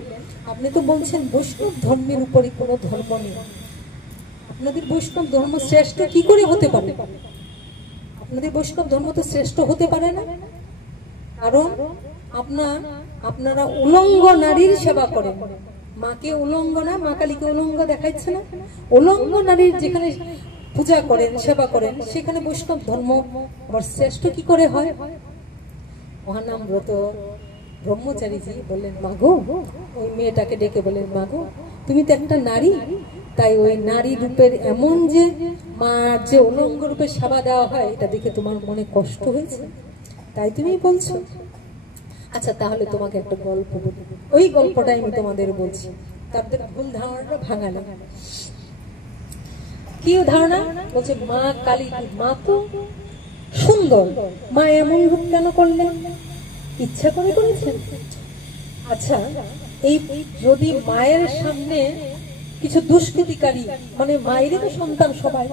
আপনি তো বলছেন বৈষ্ণব ধর্মের উপরে কোনো ধর্ম নেই, আপনাদের বৈষ্ণব ধর্ম শ্রেষ্ঠ কি করে হতে পারে? আপনাদের বৈষ্ণব ধর্ম তো শ্রেষ্ঠ হতে পারে না, কারণ আপনারা উলঙ্গ নারীর সেবা করেন। মাকে উলঙ্গ না, মা কালীকে উলঙ্গ দেখাচ্ছে না, উলঙ্গ নারীর যেখানে পূজা করেন, সেবা করেন, সেখানে বৈষ্ণব ধর্ম আবার শ্রেষ্ঠ কি করে হয়? মহানামব্রত ব্রহ্মচারীজি বললেন, মাগো, ওই মেয়েটাকে ডেকে বললেন, মাগো তুমি তো একটা নারী, তাই ওই নারী রূপের এমন যে মার যে উলঙ্গ রূপে সেবা দেওয়া হয়, এটা দেখে তোমার মনে কষ্ট হয়েছে, তাই তুমি বলছো। আচ্ছা তাহলে তোমাকে একটা গল্প বলি, ওই গল্পটাই আমি তোমাদের বলছি, তাদের ভুল ধারণাটা ভাঙালে। কি ধারণা? বলছে মা কালী, মা তো সুন্দর, মা এমন রূপ কেন করলেন? ইচ্ছা করে করেছেন? আচ্ছা, এই যদি মায়ের সামনে কিছু দুষ্কৃতিকারী, মানে মায়েরই তো সন্তান সবাই,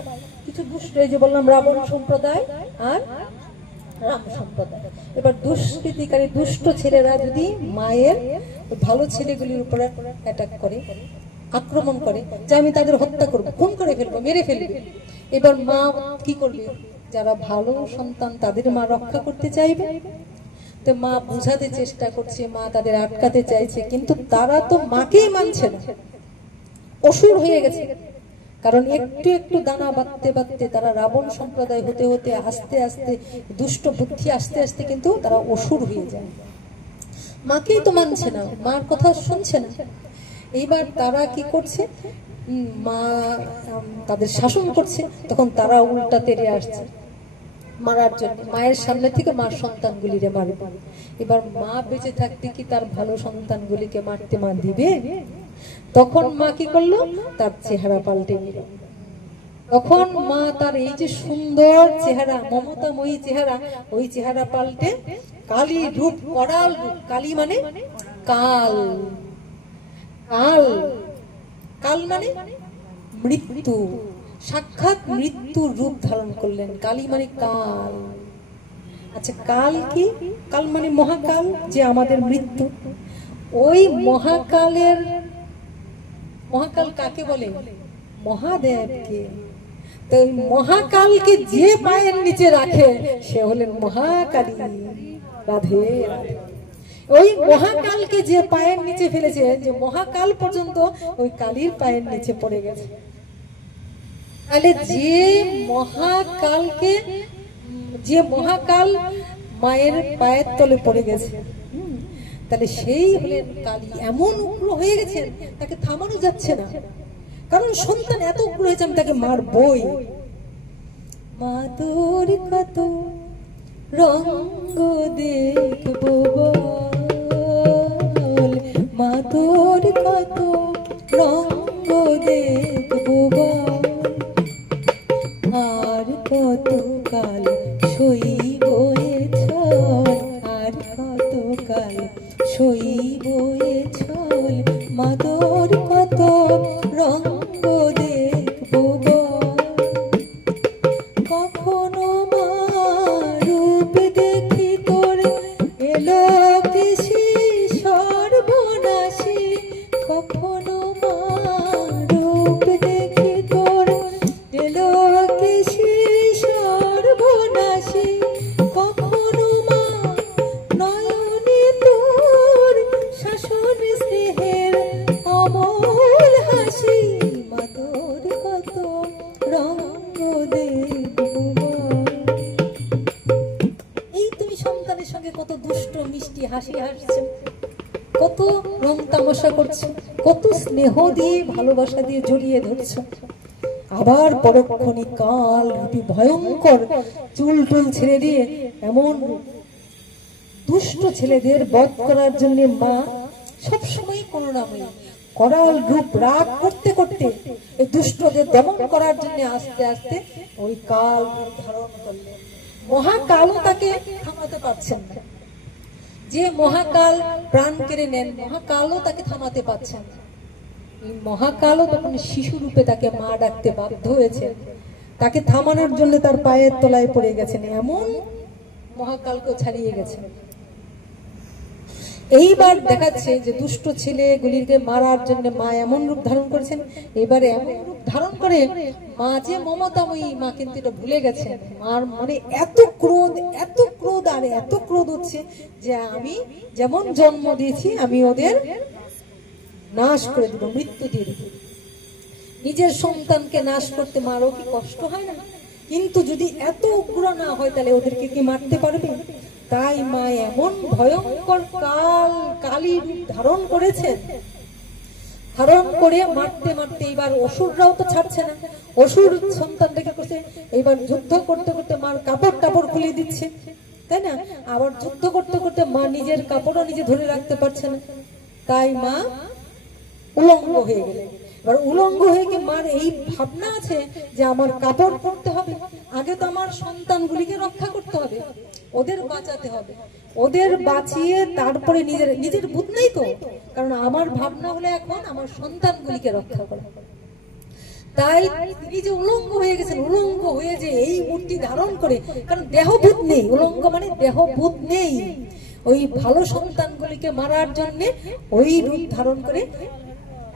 কিছু দুষ্ট, এই যে বললাম রাবণ সম্প্রদায় আর রাম সম্প্রদায়, এবার দুষ্কৃতিকারী দুষ্ট ছেলেরা যদি মায়ের ভালো ছেলেগুলির উপরে অ্যাটাক করে, আক্রমণ করে, যে আমি তাদের হত্যা করবো, খুন করে ফেলবো, মেরে ফেলবে, এবার মা কি করবে? যারা ভালো সন্তান তাদের মা রক্ষা করতে চাইবে, তো মা বুঝাতে চেষ্টা করছে, মা তাদের আটকাতে চাইছে, কিন্তু তারা তো মাকেই মানছে না, অসুর হয়ে গেছে। কারণ একটু একটু দানা বাঁধতে বাঁধতে তারা রাবণ সম্প্রদায় হতে হতে আস্তে আস্তে দুষ্ট বুদ্ধি আস্তে আস্তে কিন্তু তারা অসুর হয়ে যায়। মাকেই তো মানছে না, মার কথা শুনছে না। এইবার তারা কি করছে? মা তাদের শাসন করছে, তখন তারা উল্টা তেড়ে আসছে মারার জন্য, মায়ের সামনে থেকে মার সন্তানগুলিরে মারবে। এবার মা বেঁচে থাকতে কি তার ভালো সন্তানগুলিকে মারতে মা দিবে? তখন মা কি করলো? তার চেহারা পাল্টে নিল। তখন মা তার এই যে সুন্দর চেহারা, মমতাময়ী চেহারা, ওই চেহারা পাল্টে কালী রূপ, করাল রূপ। কালী মানে কাল, কাল, কাল মানে মৃত্যু, সাক্ষাৎ মৃত্যুর রূপ ধারণ করলেন। কালী মানে কাল। আচ্ছা কাল কি? কাল মানে মহাকাল, যে আমাদের মৃত্যু। ওই মহাকালের, মহাকাল কাকে বলে? মহাদেবকে। তো মহাকালকে যে পায়ের নিচে রাখে সে হলেন মহাকালী। রাধে রাধে। ওই মহাকালকে যে পায়ের নিচে ফেলেছে, যে মহাকাল পর্যন্ত ওই কালীর পায়ের নিচে পড়ে গেছে। তাহলে যে মহাকালকে, যে মহাকাল মায়ের পায়ের তলে পড়ে গেছে, তাহলে সেই হলেন কালী। এমন উগ্র হয়ে গেছেন তাকে থামানো যাচ্ছে না, কারণ সন্তান এত উগ্র হয়েছে, আমি তাকে মারবই। মা তোর কত রঙ্গ দেখবো বল, মা তোর কত রঙ্গ দেখবো বল, আর কত কাল সইব এ ছল, আর কত কাল সইব এ ছল, মা তোর কত রঙ্গ দেখবো বল। কখনো মা রূপ দেখে তোর এলো কি সেই সর্বনাশী, কখনো মা নয়নে তোর শাসন স্নেহের অমল হাসি, মা তোর কত রঙ্গ দেব। এই তুমি সন্তানের সঙ্গে কত দুষ্ট মিষ্টি হাসি হাসছো, কত রং তামাশা করছো, কত স্নেহ দিয়ে ভালোবাসা দিয়ে জড়িয়ে ধরছো। আবার পরক্ষণে কাল রূপী ভয়ঙ্কর চুল টুল ছেড়ে দিয়ে এমন দুষ্ট ছেলেদের বধ করার জন্য মা সবসময় করুণাময়ী, করাল রূপ রাগ করতে করতে এই দুষ্টদের দমন করার জন্য আস্তে আস্তে ওই কাল রূপ ধারণ করলেন। মহাকালও তাকে থামাতে পারছেন না, যে মহাকাল প্রাণ কেড়ে নেন মহাকালও তাকে থামাতে পারছেন না। এই মহাকালও তখন শিশু রূপে তাকে মা ডাকতে বাধ্য হয়েছে, তাকে থামানোর জন্য তার পায়ের তলায় পড়ে গেছেন, এমন মহাকালকে ছাড়িয়ে গেছেন। এইবার দেখাচ্ছে যে দুষ্ট ছেলেগুলিকে মারার জন্য মা এমন রূপ ধারণ করেছেন। এবারে এমন রূপ ধারণ করে মা যে মমতাময়ী, মা কিন্তু এটা ভুলে গেছেন। মার মনে এত ক্রোধ আর এত ক্রোধ হচ্ছে যে আমি যেমন জন্ম দিয়েছি আমি ওদের নাশ করে দেব, মৃত্যু দিয়ে দেব। নিজের সন্তানকে নাশ করতে মারও কি কষ্ট হয় না? কিন্তু যদি এত উগ্র না হয় তাহলে ওদেরকে কি মারতে পারবে? তাই মা এমন ভয়ঙ্কর কালী রূপ ধারণ করেছেন, ধারণ করে মারতে মারতে এবার অসুররাও তো ছাড়ছে না। অসুর সন্তানটাকে করছে, এবার যুদ্ধ করতে করতে মার কাপড় টাপড় খুলে দিচ্ছে, তাই না? আবার যুদ্ধ করতে করতে মা নিজের কাপড়ও নিজে ধরে রাখতে পারছে না, তাই মা উলঙ্গ হয়ে গেলেন। এবার উলঙ্গ হয়ে গিয়ে মার এই ভাবনা আছে যে আমার কাপড় পরতে হবে, আগে তো আমার সন্তানগুলিকে রক্ষা করতে হবে, ওদের বাঁচাতে হবে, ওদের বাঁচিয়ে তারপরে নিজের বুদ্ধ নেই তো, কারণ আমার ভাবনা হলো এখন আমার সন্তানগুলিকে রক্ষা করা। তাই তিনি যে উলঙ্গ হয়ে গেছেন, উলঙ্গ হয়ে যে এই মূর্তি ধারণ করে, কারণ দেহভূত নেই, উলঙ্গ মানে দেহভূত নেই, ওই ভালো সন্তানগুলিকে মারার জন্য ওই রূপ ধারণ করে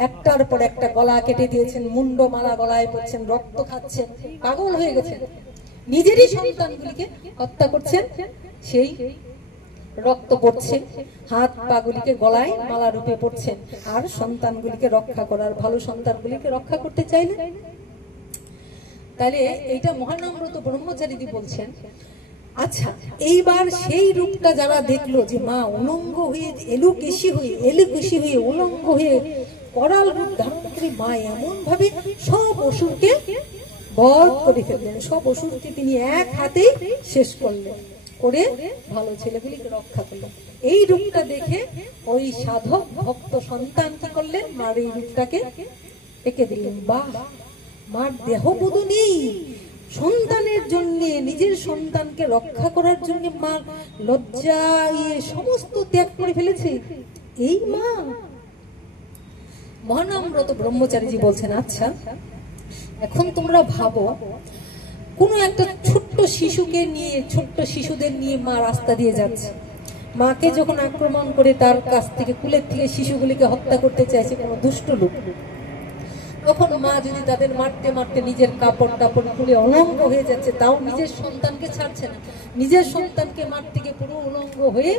একটার পর একটা গলা কেটে দিয়েছেন, মুন্ড মালা গলায় পড়ছেন, রক্ত খাচ্ছেন, পাগল হয়ে গেছেন, নিজেরই সন্তানগুলিকে হত্যা করছেন, সেই রক্ত পড়ছে, হাত পা গুলিকে গলায় মালা রূপে পড়ছেন, আর সন্তানগুলিকে রক্ষা করার, ভালো সন্তানগুলিকে রক্ষা করতে চাইলেন। তাহলে এইটা মহানম্রত ব্রহ্মচারীদি বলছেন। আচ্ছা, এইবার সেই রূপটা যারা দেখলো যে মা উলঙ্গ হয়ে এলুকেশি হয়ে উলঙ্গ হয়ে করাল রূপ ধারণ করে মা এমন ভাবে সব অসুরকে বধ করে ফেললেন, সব অসুরকে তিনি এক হাতেই শেষ করলেন, করে ভালো ছেলেগুলিকে রক্ষা করলেন। এই রূপটা দেখে ওই সাধক ভক্ত সন্তান কি করলেন, মার এই রূপটাকে এঁকে দিলেন। বাহ, মার দেহবোধ নেই, সন্তানের জন্য, নিজের সন্তানকে রক্ষা করার জন্য মা লজ্জা সমস্ত ত্যাগ করে ফেলেছে এই মা। মহানম্রত ব্রহ্মচারীজি বলছেন, আচ্ছা এখন তোমরা ভাবো, কোন একটা ছোট্ট শিশুকে নিয়ে, ছোট্ট শিশুদের নিয়ে মা রাস্তা দিয়ে যাচ্ছে, মাকে যখন আক্রমণ করে তার কাছ থেকে, কুলের থেকে শিশুগুলিকে হত্যা করতে চাইছে কোনো দুষ্ট লোক, তখন মা যদি তাদের মারতে মারতে নিজের কাপড় টাপড় খুলে উলঙ্গ হয়ে যাচ্ছে, তাও নিজের সন্তানকে ছাড়ছে না, নিজের সন্তানকে মারতে গিয়ে পুরো উলঙ্গ হয়ে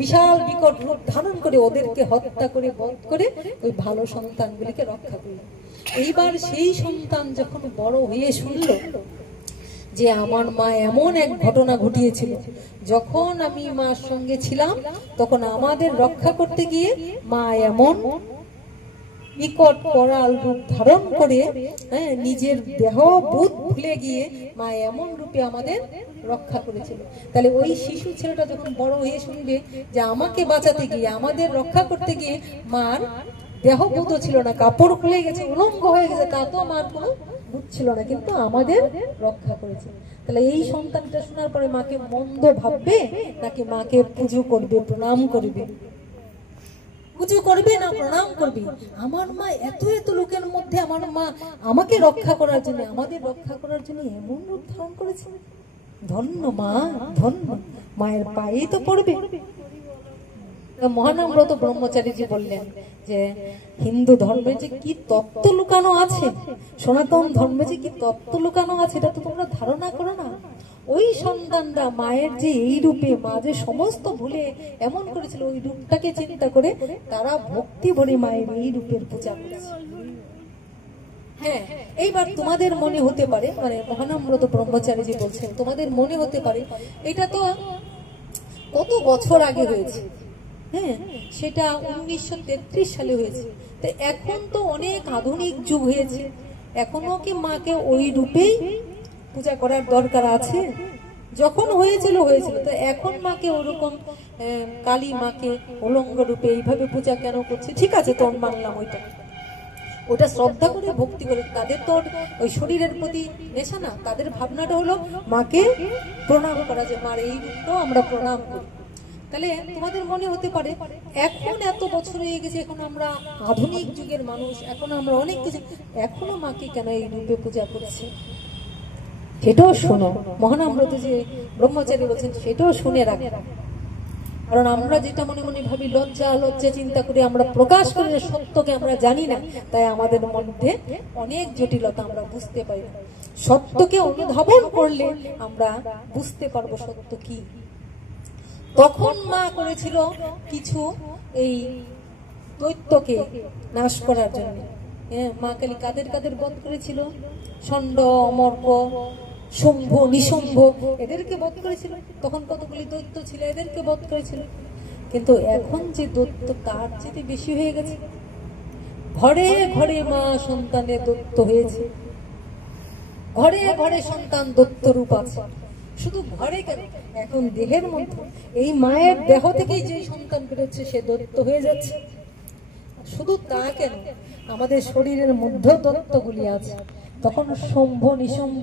বিশাল বিকট রূপ ধারণ করে ওদেরকে হত্যা করে বধ করে ওই ভালো সন্তানগুলিকে রক্ষা করল। এইবার সেই সন্তান যখন বড় হয়ে শুনল যে আমার মা এমন এক ঘটনা ঘটিয়েছিল, যখন আমি মার সঙ্গে ছিলাম তখন আমাদের রক্ষা করতে গিয়ে মা এমন বিকট করাল রূপ ধারণ করে, নিজের দেহ বুধ ভুলে গিয়ে মা এমন রূপে আমাদের রক্ষা করেছিল। তাহলে ওই শিশু ছেলেটা যখন বড় হয়ে শুনবে যে আমাকে বাঁচাতে গিয়ে, আমাদের রক্ষা করতে গিয়ে মার দেহবোধ ছিল না, কাপড় খুলে গেছে, উলঙ্গ হয়ে গেছে, তা তো আমার কোনো বুঝ ছিল না, কিন্তু আমাদের রক্ষা করেছে। তাহলে এই সন্তানটা শোনার পরে মাকে মন্দ ভাববে নাকি মাকে পুজো করবে, প্রণাম করবে? পুজো করবে না প্রণাম করবে? আমার মা এত এত লোকের মধ্যে আমার মা আমাকে রক্ষা করার জন্য, আমাদের রক্ষা করার জন্য এমন রূপ ধারণ করেছে, ধন্য মা, ধন্য। মায়ের পায়েই তো পড়বে। মহানামব্রত ব্রহ্মচারীজি বললেন যে হিন্দু ধর্মে যে কি তত্ত্ব লুকানো আছে, সনাতন ধর্মে যে কি তত্ত্ব লুকানো আছে, এটা তো তোমরা ধারণা করো না। ওই সন্তানরা মায়ের যে এই রূপে, মা যে সমস্ত ভুলে এমন করেছিল, ওই রূপটাকে চিন্তা করে তারা ভক্তি ভরে মায়ের এই রূপের পূজা করেছে। হ্যাঁ, এইবার তোমাদের মনে হতে পারে, মানে মহানামব্রত ব্রহ্মচারীজি বলছেন, তোমাদের মনে হতে পারে এটা তো কত বছর আগে হয়েছে। হ্যাঁ, সেটা 1933 সালে হয়েছে। তো এখন তো অনেক আধুনিক যুগ হয়েছে, এখনো কি মাকে ওই রূপেই পূজা করার দরকার আছে? যখন হয়েছিল হয়েছিল, তো এখন মাকে ওরকম কালী মাকে উলঙ্গ রূপে এইভাবে পূজা কেন করছে? ঠিক আছে, তো মানলাম ওটা শ্রদ্ধা করে ভক্তি করে, তাদের তো ওই শরীরের প্রতি নেশা না, তাদের ভাবনাটা হলো মাকে প্রণাম করা, যে মার এই রূপটাও আমরা প্রণাম করি। তাহলে তোমাদের মনে হতে পারে এখন এত বছর হয়ে গেছে, এখন আমরা আধুনিক যুগের মানুষ, এখন আমরা অনেক কিছু, এখনো মাকে কেন এই রূপে পূজা করছি? সেটাও শোনো, মহানামব্রত যে ব্রহ্মচারী বলছেন সেটাও শুনে রাখে। কারণ আমরা যেটা মনে মনে ভাবি, লজ্জা লজ্জা চিন্তা করে আমরা প্রকাশ করি না, সত্যকে আমরা জানি না, তাই আমাদের মধ্যে অনেক জটিলতা আমরা বুঝতে পারি না। সত্যকে অনুধাবন করলে আমরা বুঝতে পারবো সত্য কি। তখন মা করেছিল কিছু এই দৈত্যকে নাশ করার জন্য। মা কালী কাদের কাদের বধ করেছিল? ষণ্ড, অমর্ক, শম্ভ, নিশম্ভ, এদেরকে বধ করেছিল। তখন কতগুলি দৈত্য ছিল, এদেরকে বধ করেছিল। কিন্তু এখন যে দৈত্য তার চেয়ে বেশি হয়ে গেছে। ঘরে ঘরে মা সন্তানের দৈত্য হয়েছে, ঘরে ঘরে সন্তান দৈত্য রূপ আছে। শুধু ঘরে কেন, এখন দেহের মধ্যে, এই মায়ের দেহ থেকেই যে সন্তান বেরোচ্ছে সে দৈত্য হয়ে যাচ্ছে। শুধু তা কেন, আমাদের শরীরের মধ্যে দৈত্যগুলি আছে। তখন শম্ভ, নিশম্ভ,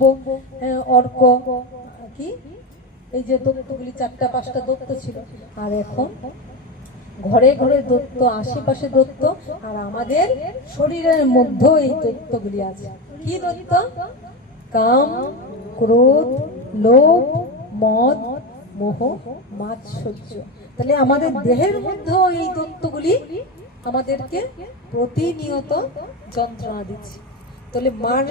অর্ক, কি এই যে দৈত্যগুলি 4টা 5টা দৈত্য ছিল, আর এখন ঘরে ঘরে দৈত্য, আশেপাশে দৈত্য, আর আমাদের শরীরের মধ্যেও এই দৈত্যগুলি আছে। কি দৈত্য? কাম, ক্রোধ, লোভ, মদ, মোহ, মাৎসর্য। তাহলে আমাদের দেহের মধ্যেও এই দৈত্যগুলি আমাদেরকে প্রতিনিয়ত যন্ত্রণা দিচ্ছে। তাহলে মার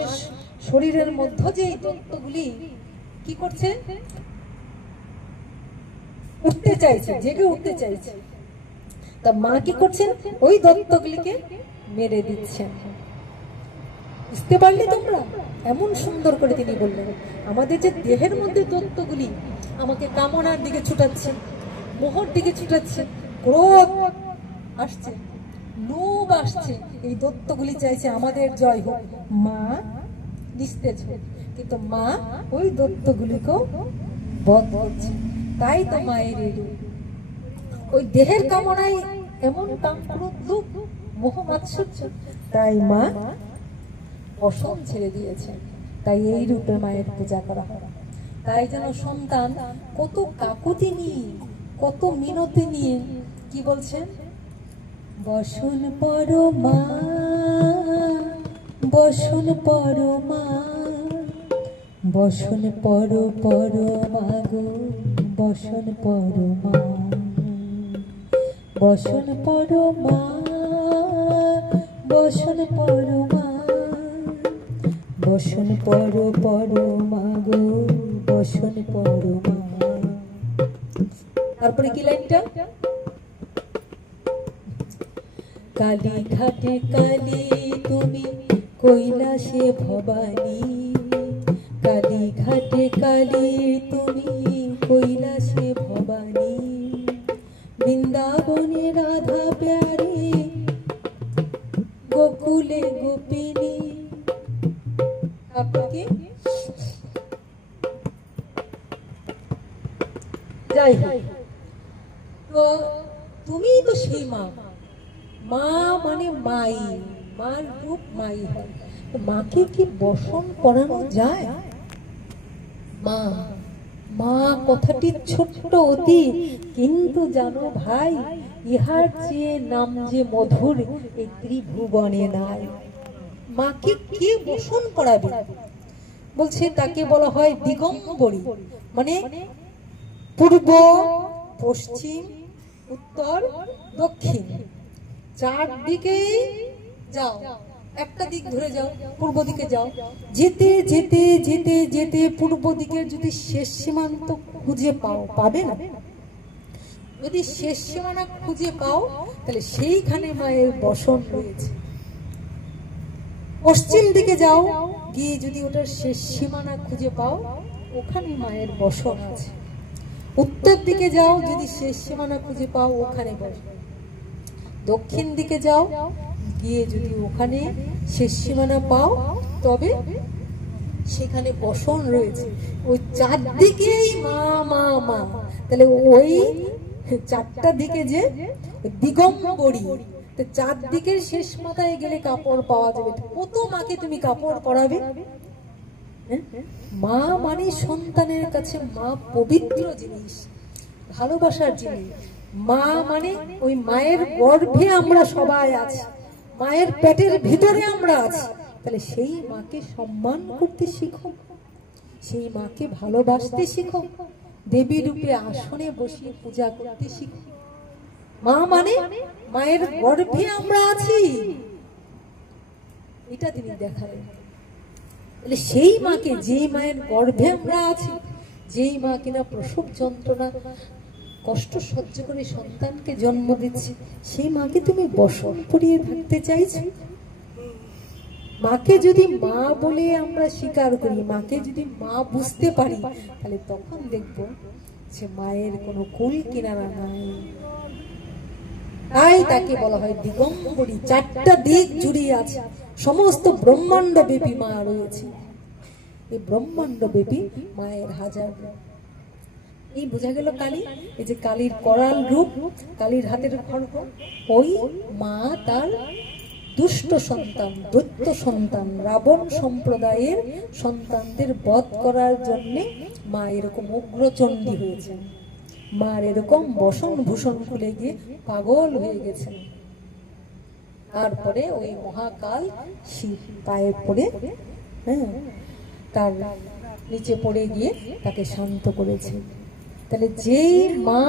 শরীরের মধ্যে যে এই দৈত্যগুলি কি করছে? উঠতে চাইছে, জেগে উঠতে চাইছে। তা মা কি করছেন? ওই দৈত্যগুলিকে মেরে দিচ্ছেন। বুঝতে পারলে তোমরা? এমন সুন্দর করে তিনি বললেন, আমাদের যে দেহের মধ্যে দৈত্যগুলি আমাকে কামনার দিকে ছুটাচ্ছে, মোহর দিকে ছুটাচ্ছে, ক্রোধ আসছে, লোভ আসছে, এই দৈত্যগুলি চাইছে আমাদের জয় হোক, মা নিস্তেজ হোক। কিন্তু মা ওই দৈত্যগুলিকেও বধ করছে। তাই তো মায়ের এই রূপ। ওই দেহের কামনায় এমন কাম, ক্রোধ, লোভ, মোহ, মাৎসর্য, তাই মা অসম ছেড়ে দিয়েছে। তাই এই রূপে মায়ের পূজা করা হয়। তাই যেন সন্তান কত কাকুতি নিয়ে, কত মিনতি নিয়ে কি বলছেন? বসন পরমা, বসন পরমা, বসন পর পরমা গো, বসন পরমা, বসন পরমা, বসন পরমা, বসন পর পরমা গো, বসন পরমা। তারপরে কি লাইনটা? কালী ঘাটে কালী তুমি, কৈলাসে ভবানী, কালী ঘাটে কালী তুমি, কৈলাসে ভবানী, বৃন্দাবনে রাধা প্যারে, গোকুলে গোপিনী। আপনাকে যাই হোক, তো তুমি তো সেই মা। মা মানে মাই, মার রূপ মাই হয়। মাকে কি বসন করানো যায়? মা, মা কথাটি ছোট্ট অতি, কিন্তু জানো ভাই, ইহার চেয়ে নাম যে মধুর এই ত্রিভুবনে নাই। মাকে কে বসন করাবে? বলছে তাকে বলা হয় দিগম্বরী, মানে পূর্ব, পশ্চিম উত্তর দক্ষিণ চারদিকেই যাও, একটা দিক ধরে যাও, পূর্ব দিকে যাও, যেতে যেতে যেতে যেতে পূর্ব দিকের যদি শেষ সীমান্ত খুঁজে পাবে না, যদি শেষ সীমানা খুঁজে পাও তাহলে সেইখানে মায়ের বসন রয়েছে। পশ্চিম দিকে যাও, গিয়ে যদি ওটার শেষ সীমানা খুঁজে পাও, ওখানে মায়ের বসন আছে। উত্তর দিকে যাও, যদি শেষ সীমানা খুঁজে পাও, ওখানে বসন। দক্ষিণ দিকে যাও, গিয়ে যদি ওখানে শেষ সীমানা পাও, তবে সেখানে বসন রয়েছে। ওই চারদিকেই মা মা মা। তাহলে ওই চারটা দিকে যে দিগম্বরী, চারদিকের শেষ মাথায় গেলে কাপড় পাওয়া যাবে। কত মাকে তুমি কাপড় পরাবে? মা মানে সন্তানের কাছে মা পবিত্র জিনিস, ভালোবাসার জিনিস। মা মানে ওই মায়ের গর্ভে আমরা সবাই আছি, মায়ের পেটের ভিতরে আমরা আছি। তাহলে সেই মাকে সম্মান করতে শিখো, সেই মাকে ভালোবাসতে শিখো, দেবী রূপে আসনে বসিয়ে পূজা করতে শিখো। মা মানে মায়ের গর্ভে আমরা আছি, এটা তিনি দেখালেন। তাহলে সেই মাকে, যেই মায়ের গর্ভে আমরা আছি, যেই মা কিনা প্রসব যন্ত্রণা কষ্ট সহ্য করে সন্তানকে জন্ম দিচ্ছে, সেই মাকে তুমি বসন পরিয়ে থাকতে চাইছো? মাকে যদি মা বলে আমরা স্বীকার করি, মাকে যদি মা বুঝতে পারি, তাহলে তখন দেখবো যে মায়ের কোনো কুল কিনারা নাই। তাই তাকে বলা হয় দিগম্বরী। চারটা দিক জুড়িয়ে আছে, সমস্ত ব্রহ্মাণ্ড ব্যাপী মা রয়েছে। এই ব্রহ্মাণ্ড ব্যাপী মায়ের হাজার। এই বোঝা গেল কালী। এই যে কালীর করাল রূপ, কালীর হাতের খড়গ, ওই মা তার দুষ্ট সন্তান, দৈত্য সন্তান, রাবণ সম্প্রদায়ের সন্তানদের বধ করার জন্য মা এরকম উগ্রচণ্ডী হয়েছে। মার এরকম বসন ভূষণ খুলে গিয়ে পাগল হয়ে গেছে। তারপরে ওই মহাকাল শিব পায়ে পড়ে, তার নিচে পড়ে গিয়ে তাকে শান্ত করেছে। তাহলে যেই মা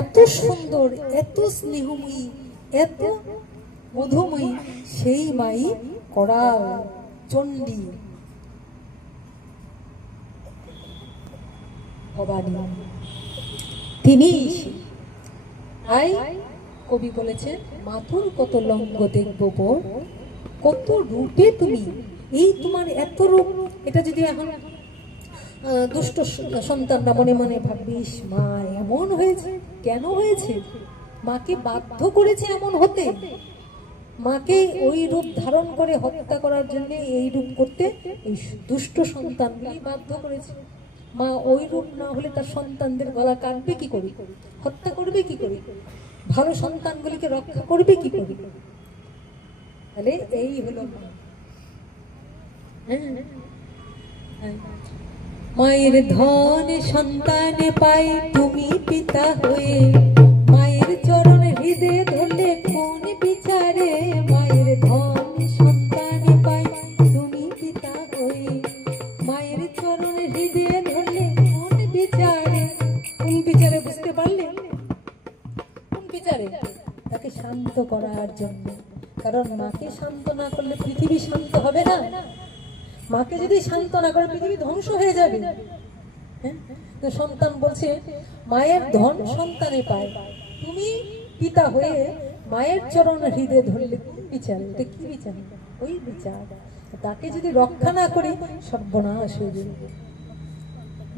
এত সুন্দর, এত স্নেহময়ী, এত মধুময়ী, সেই মাই করাল চণ্ডী ভবানী, তিনি। তাই কবি বলেছেন, মাথুর কত লঙ্গ দেখবো বোর, কত রূপে তুমি, এই তোমার এত রূপ। এটা যদি এখন দুষ্ট সন্তানরা মনে মনে ভাবিস, মা এমন হয়েছে, কেন হয়েছে? মাকে বাধ্য করেছে এমন হতে, মাকে ওই রূপ ধারণ করে হত্যা করার জন্য, এই রূপ করতে এই দুষ্ট সন্তানগুলি বাধ্য করেছে। মা ওই রূপ না হলে তার সন্তানদের গলা কাটবে কি করে, হত্যা করবে কি করে, ভালো সন্তানগুলিকে রক্ষা করবে কি করে? তাহলে এই হলো মা। মায়ের ধন সন্তানে পাই তুমি পিতা হয়ে, মায়ের চরণ হৃদয়ে ধরলে কোন বিচারে। মায়ের ধন সন্তানে পাই তুমি পিতা হয়ে, মায়ের চরণ হৃদয়ে ধরলে কোন বিচারে। কোন বিচারে বুঝতে পারলে? কোন বিচারে? তাকে শান্ত করার জন্য। কারণ মাকে শান্ত না করলে পৃথিবী শান্ত হবে না। মাকে যদি শান্ত না করে, পৃথিবী ধ্বংস হয়ে যাবে। তো সন্তান বলছে, মায়ের ধন সন্তানে পায়, তুমি পিতা হয়ে মায়ের চরণ হৃদয়ে ধরলে কোন বিচার? এটা কি বিচার? ওই বিচার। তাকে যদি রক্ষা না করি, সর্বনাশ হয়ে যাবে।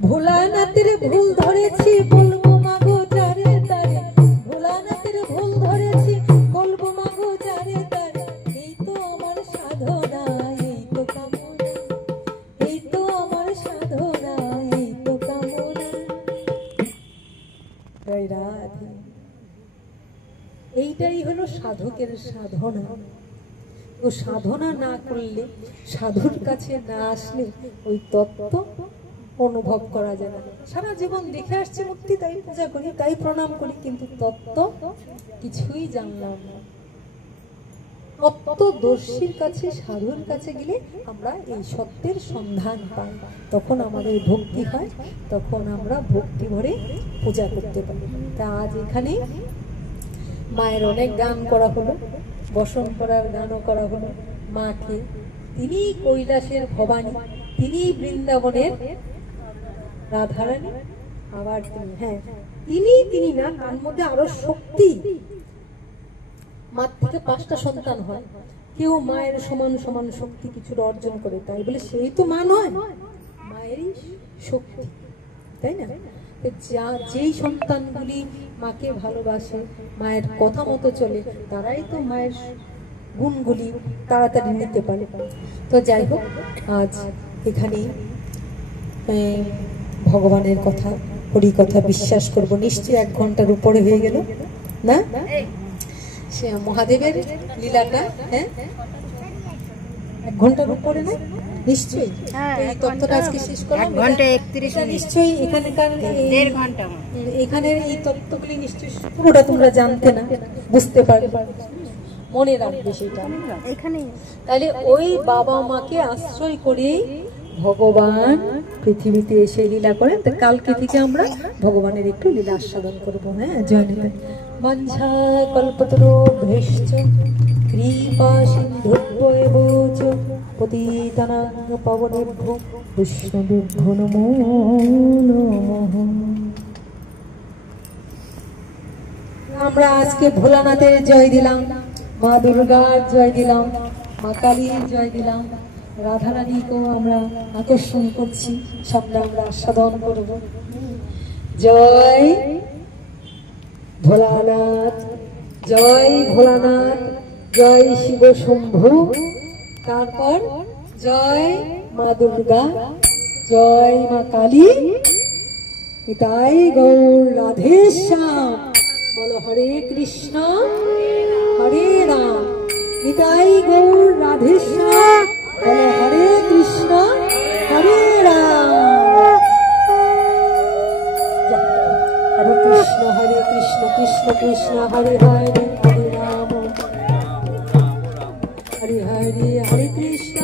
ভোলানাথের ভুল ধরেছি বলবো মাগো তারে তারে, ভোলানাথের ভুল ধরেছি বলবো মাগো তারে তারে। এই তো আমার সাধনা, এই তো কামনা, এই তো আমার সাধনা, এই তো কামনা। জয় রাধে। এইটাই হলো সাধকের সাধনা। তো সাধনা না করলে, সাধুর কাছে না আসলে ওই তত্ত্ব অনুভব করা যায় না। সারা জীবন দেখে আসছে মূর্তি, তাই পূজা করি, তাই প্রণাম করি, কিন্তু তত্ত্ব কিছুই জানলাম না। তত্ত্বদর্শীর কাছে, সাধুর কাছে গেলে আমরা এই সত্যের সন্ধান পাই, তখন আমাদের ভক্তি হয়, তখন আমরা ভক্তি ভরে পূজা করতে পারি। তা আজ এখানে মায়ের অনেক গান করা হলো, বসন্তরার গানও করা হলো। মাকে তিনি কৈলাসের ভবানী, তিনি বৃন্দাবনের রাধারানী, আবার তিনি না, তার মধ্যে আরো শক্তি। মার থেকে 5টা সন্তান হয়, কেউ মায়ের সমান সমান শক্তি কিছু অর্জন করে, তাই বলে সেই তো মা নয়, মায়েরই শক্তি, তাই না? যেই সন্তানগুলি মাকে ভালোবাসে, মায়ের কথা মতো চলে, তারাই তো মায়ের গুণগুলি তাড়াতাড়ি নিতে পারে। তো যাই হোক, আজ এখানে ভগবানের কথা, হরি কথা বিশ্বাস করব, নিশ্চয়ই 1 ঘন্টার উপরে হয়ে গেল না? সে মহাদেবের লীলাটা 1 ঘন্টার উপরে না? নিশ্চয়ই এই তত্ত্বটা আজকে শেষ করলাম। 1 ঘন্টা 31 মিনিট, নিশ্চয়ই এখানকার 1.5 ঘন্টা, এখানের এই তত্ত্বগুলি নিশ্চয়ই পুরোটা তোমরা জানতে না, বুঝতে পারবে, মনে রাখবে সেটা। তাহলে ওই বাবা মাকে আশ্রয় করেই ভগবান পৃথিবীতে এসে লীলা করেন। তো কালকে থেকে আমরা ভগবানের একটু লীলা আস্বাদন করবো। জয় নিতাই। বাঞ্ছা কল্পতরুভ্যশ্চ কৃপা সিন্ধুভ্যেব চ পতিতানাং পাবনেভ্যো বৈষ্ণবেভ্যো নমো নমঃ। আমরা আজকে ভোলানাথের জয় দিলাম, মা দুর্গার জয় দিলাম, মা কালীর জয় দিলাম, রাধারানীকেও আমরা আকর্ষণ করছি, সবটা আমরা আস্বাদন করব। জয় ভোলানাথ, জয় ভোলানাথ, জয় শিব শম্ভু, তারপর জয় মা দুর্গা, জয় মা কালী, নিতাই গৌর রাধে শ্যাম। বলো হরে কৃষ্ণ হরে রাম, নিতাই গৌর রাধে শ্যাম। বলো হরে কৃষ্ণ হরে রাম, হরে কৃষ্ণ কৃষ্ণ কৃষ্ণ হরে হরে, হরে রাম হরে হরে, হরে কৃষ্ণ